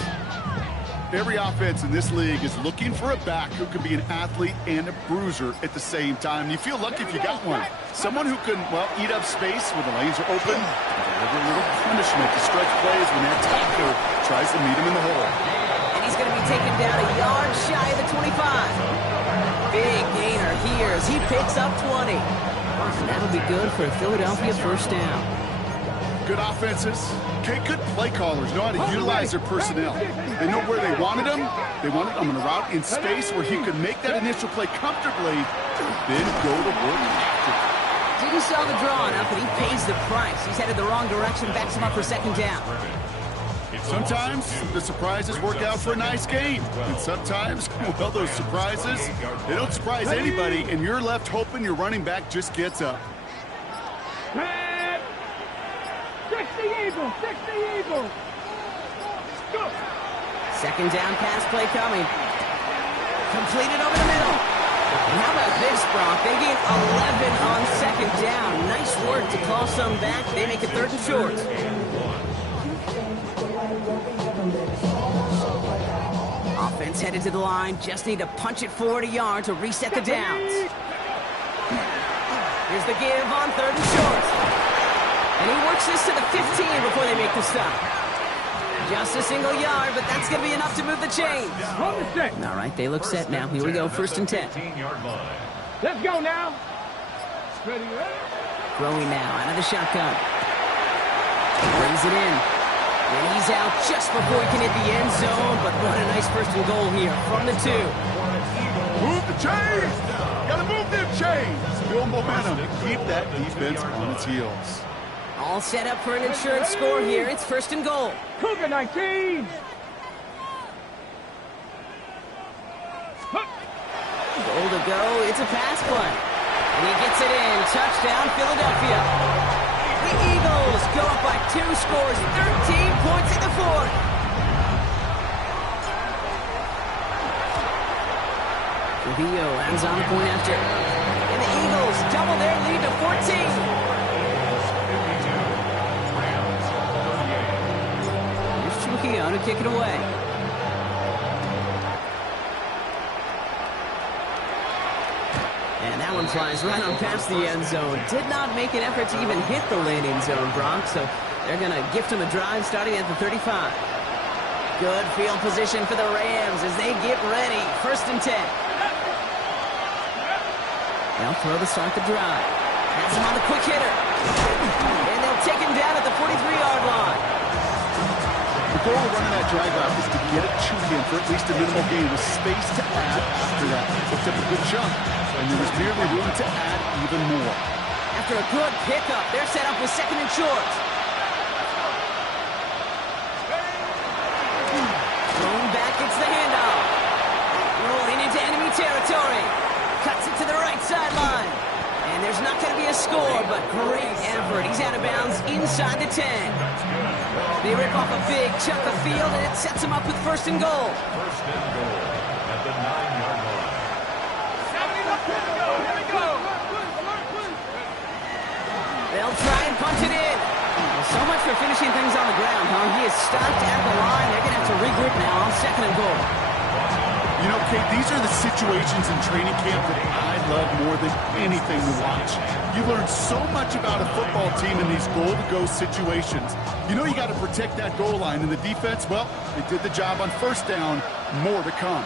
Every offense in this league is looking for a back who can be an athlete and a bruiser at the same time. You feel lucky if you got one. Someone who can, well, eat up space when the lanes are open and deliver a little punishment to stretch plays when that tackler tries to meet him in the hole. And he's going to be taken down a yard shy of the 25. Big gainer here as he picks up 20. And that'll be good for a Philadelphia 1st down. Good offenses, good play callers know how to utilize their personnel. They know where they wanted them. They wanted them on a route in space where he could make that initial play comfortably, then go to work after. Didn't sell the draw enough, but he pays the price. He's headed the wrong direction, backs him up for 2nd down. Sometimes the surprises work out for a nice game. And sometimes, well, those surprises, they don't surprise anybody, and you're left hoping your running back just gets up. 60 Eagles, 60 Eagles. Go. 2nd down pass play coming. Completed over the middle. And how about this, Brock? They gain 11 on 2nd down. Nice work to claw some back. They make it 3rd and short. Offense headed to the line. Just need to punch it forward a yard to reset the downs. Here's the give on 3rd and short. And he works this to the 15 before they make the stop. Just a single yard, but that's going to be enough to move the chains. Hold the stick. All right, they look set now. Here we go, 1st and 10. 15-yard line. Let's go now. Ready, ready. Throwing now out of the shotgun. Brings it in. And he's out just before he can hit the end zone, but what a nice 1st and goal here from the 2. Move the chains! Gotta move them chains. Build momentum and keep that defense on its heels. All set up for an insurance score here. It's 1st and goal. Cougar 19. Goal to go. It's a pass play. And he gets it in. Touchdown, Philadelphia. The Eagles go up by 2 scores. 13 points in the 4th. Trujillo lands on the point after. And the Eagles double their lead to 14. Here's Trujillo to kick it away. And that one flies right on past the end zone. Did not make an effort to even hit the landing zone, Brock. So they're going to gift him a drive starting at the 35. Good field position for the Rams as they get ready. 1st and 10. They'll throw to start the drive. Has him on the quick hitter. And they'll take him down at the 43-yard line. The goal of running that drag route is to get it to him for at least a minimal gain with space to add after that. Picked up a good chunk, and there was merely room to add even more. After a good pickup, they're set up with 2nd and short. Thrown back, it's the handoff. Rolling into enemy territory. Cuts it to the right sideline. And there's not going to be a score, but great effort. He's out of bounds inside the 10. They rip off a big chunk of field, and it sets him up with 1st and goal. 1st and goal at the 9-yard line. Here we go. They'll try and punch it in. Well, so much for finishing things on the ground, huh? He is stopped at the line. They're going to have to regroup now on 2nd and goal. You know, Kate, these are the situations in training camp that I love more than anything to watch. You learn so much about a football team in these goal-to-go situations. You know you got to protect that goal line, and the defense, well, they did the job on 1st down. More to come.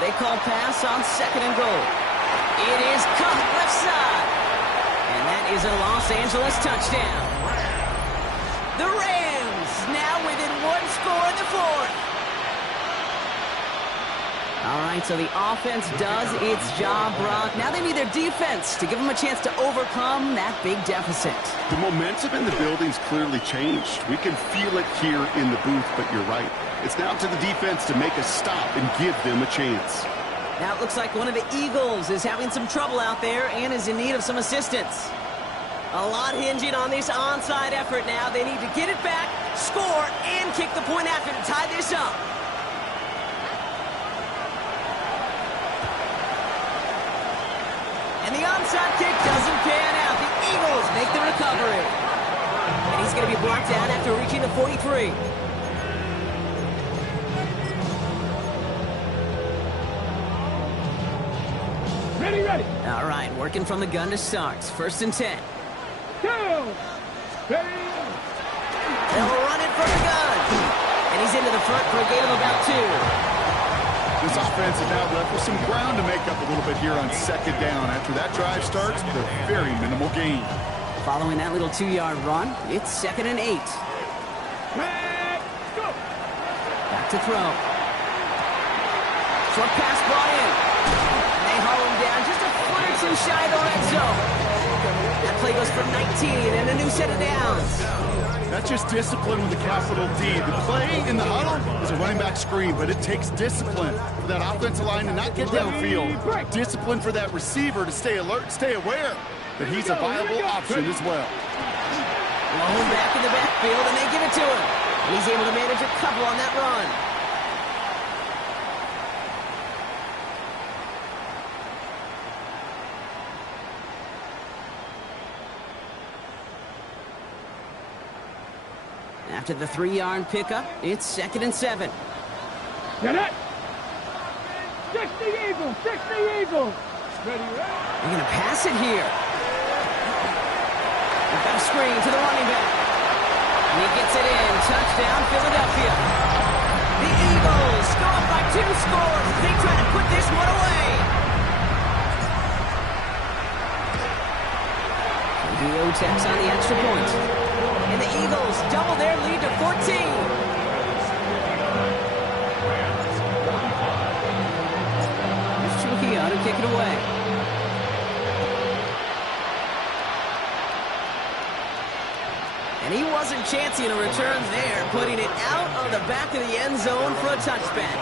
They call pass on 2nd and goal. It is caught left side. And that is a Los Angeles touchdown. The Rams now within 1 score in the 4th. All right, so the offense does its job, Brock. Now they need their defense to give them a chance to overcome that big deficit. The momentum in the building's clearly changed. We can feel it here in the booth, but you're right. It's now to the defense to make a stop and give them a chance. Now it looks like one of the Eagles is having some trouble out there and is in need of some assistance. A lot hinging on this onside effort now. They need to get it back, score, and kick the point after to tie this up. And the onside kick doesn't pan out. The Eagles make the recovery. And he's going to be brought down after reaching the 43. Ready. All right, working from the gun to start. 1st and 10. 2. They'll run it from the gun. And he's into the front for a gain of about 2. This offense is now left with some ground to make up a little bit here on 2nd down. After that drive starts with a very minimal gain. Following that little 2-yard run, it's 2nd and 8. Back to throw. Short pass brought in. And they haul him down just a foot or 2 shy of the red zone. That play goes for 19 and a new set of downs. That's just discipline with a capital D. The play in the huddle is a running back screen, but it takes discipline for that offensive line to not get downfield. Discipline for that receiver to stay alert, stay aware that he's a viable option as well. Blown back in the backfield, and they give it to him. And he's able to manage a couple on that run. After the 3-yard pickup, it's 2nd and 7. Get it. 60 Eagles. Ready. They're going to pass it here. They've got a screen to the running back. And he gets it in. Touchdown, Philadelphia. The Eagles go up by 2 scores as they try to put this one away. The O-Techs on the extra point. And the Eagles double their lead to 14. Here's Trujillo to kick it away. And he wasn't chancing a return there, putting it out of the back of the end zone for a touchback.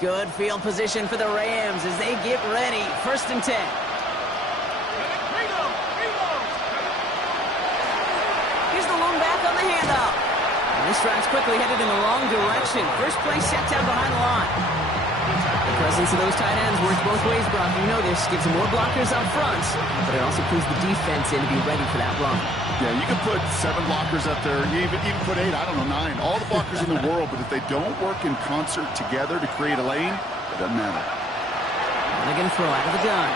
Good field position for the Rams as they get ready. 1st and 10. Here's the lone back on the handoff. And this drive's quickly headed in the wrong direction. First play set down behind the line. The presence of those tight ends works both ways, Brock. You know this. Gives them more blockers up front, but it also pulls the defense in to be ready for that run. Yeah, you can put 7 blockers up there. You even put 8, I don't know, 9. All the blockers in the world, but if they don't work in concert together to create a lane, it doesn't matter. They're going to throw out of the gun.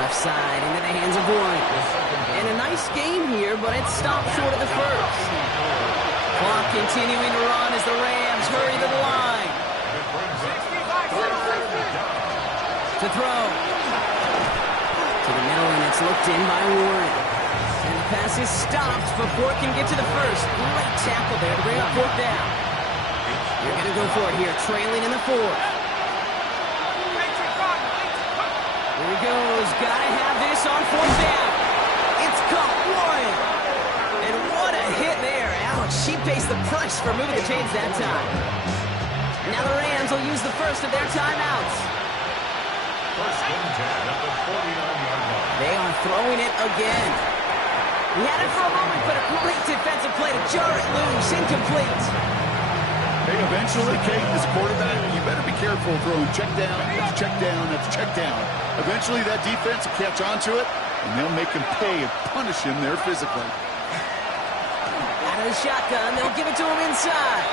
Left side into the hands of Warren. And a nice game here, but it stopped short of the first. Clock continuing to run as the Rams hurry to the line. To throw. To the middle, and it's looked in by Warren. And the pass is stopped before it can get to the first. Great tackle there to bring up 4th down. You're going to go for it here, trailing in the 4th. Here he goes. Got to have this on 4th down. It's caught. Warren. And what a hit there. Ouch. She pays the price for moving the chains that time. Now the Rams will use the first of their timeouts. 1st and 10 at the 49-yard line. They are throwing it again. He had it for a moment, but a great defensive play to jar it loose. Incomplete. Hey, eventually, Kate, as a quarterback, you better be careful throwing check down after check down after check down. Eventually, that defense will catch on to it, and they'll make him pay and punish him there physically. Out of the shotgun, they'll give it to him inside.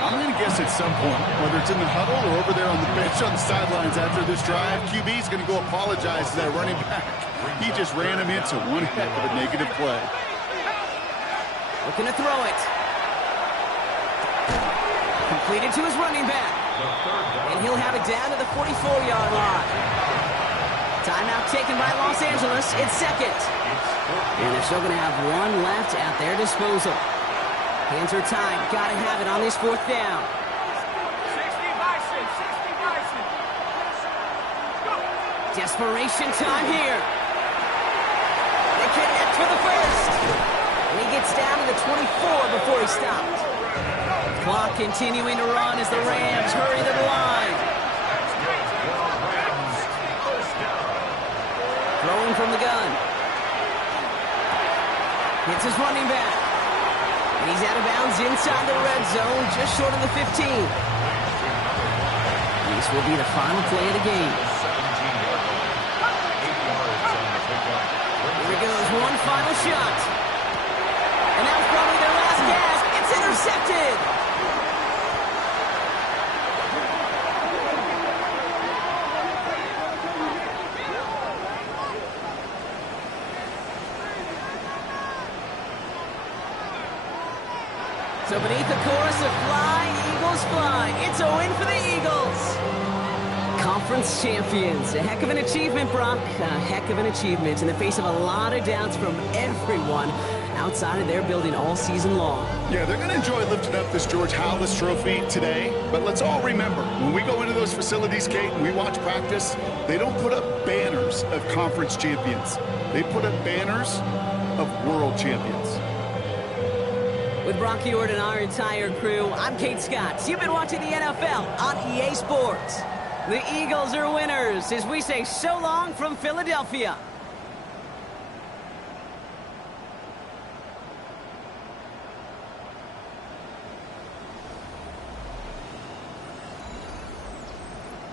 I'm going to guess at some point, whether it's in the huddle or over there on the bench on the sidelines after this drive, QB's going to go apologize to that running back. He just ran him into one heck of a negative play. Looking to throw it. Completed to his running back. And he'll have it down to the 44-yard line. Timeout taken by Los Angeles. It's 2nd. And they're still going to have 1 left at their disposal. Hands are tied. Got to have it on this 4th down. 60 Bison, 60 Bison. Go. Desperation time here. They connect for the first. And he gets down to the 24 before he stopped. Clock continuing to run as the Rams hurry to the line. Throwing from the gun. Hits his running back. And he's out of bounds inside the red zone, just short of the 15. This will be the final play of the game. Here he goes, one final shot. And that was probably their last gasp. It's intercepted. So beneath the chorus of Fly, Eagles Fly, it's a win for the Eagles. Conference champions. A heck of an achievement, Brock. A heck of an achievement in the face of a lot of doubts from everyone outside of their building all season long. Yeah, they're going to enjoy lifting up this George Halas trophy today, but let's all remember, when we go into those facilities, Kate, and we watch practice, they don't put up banners of conference champions. They put up banners of world champions. With Brock Ewart and our entire crew, I'm Kate Scott. You've been watching the NFL on EA Sports. The Eagles are winners as we say so long from Philadelphia.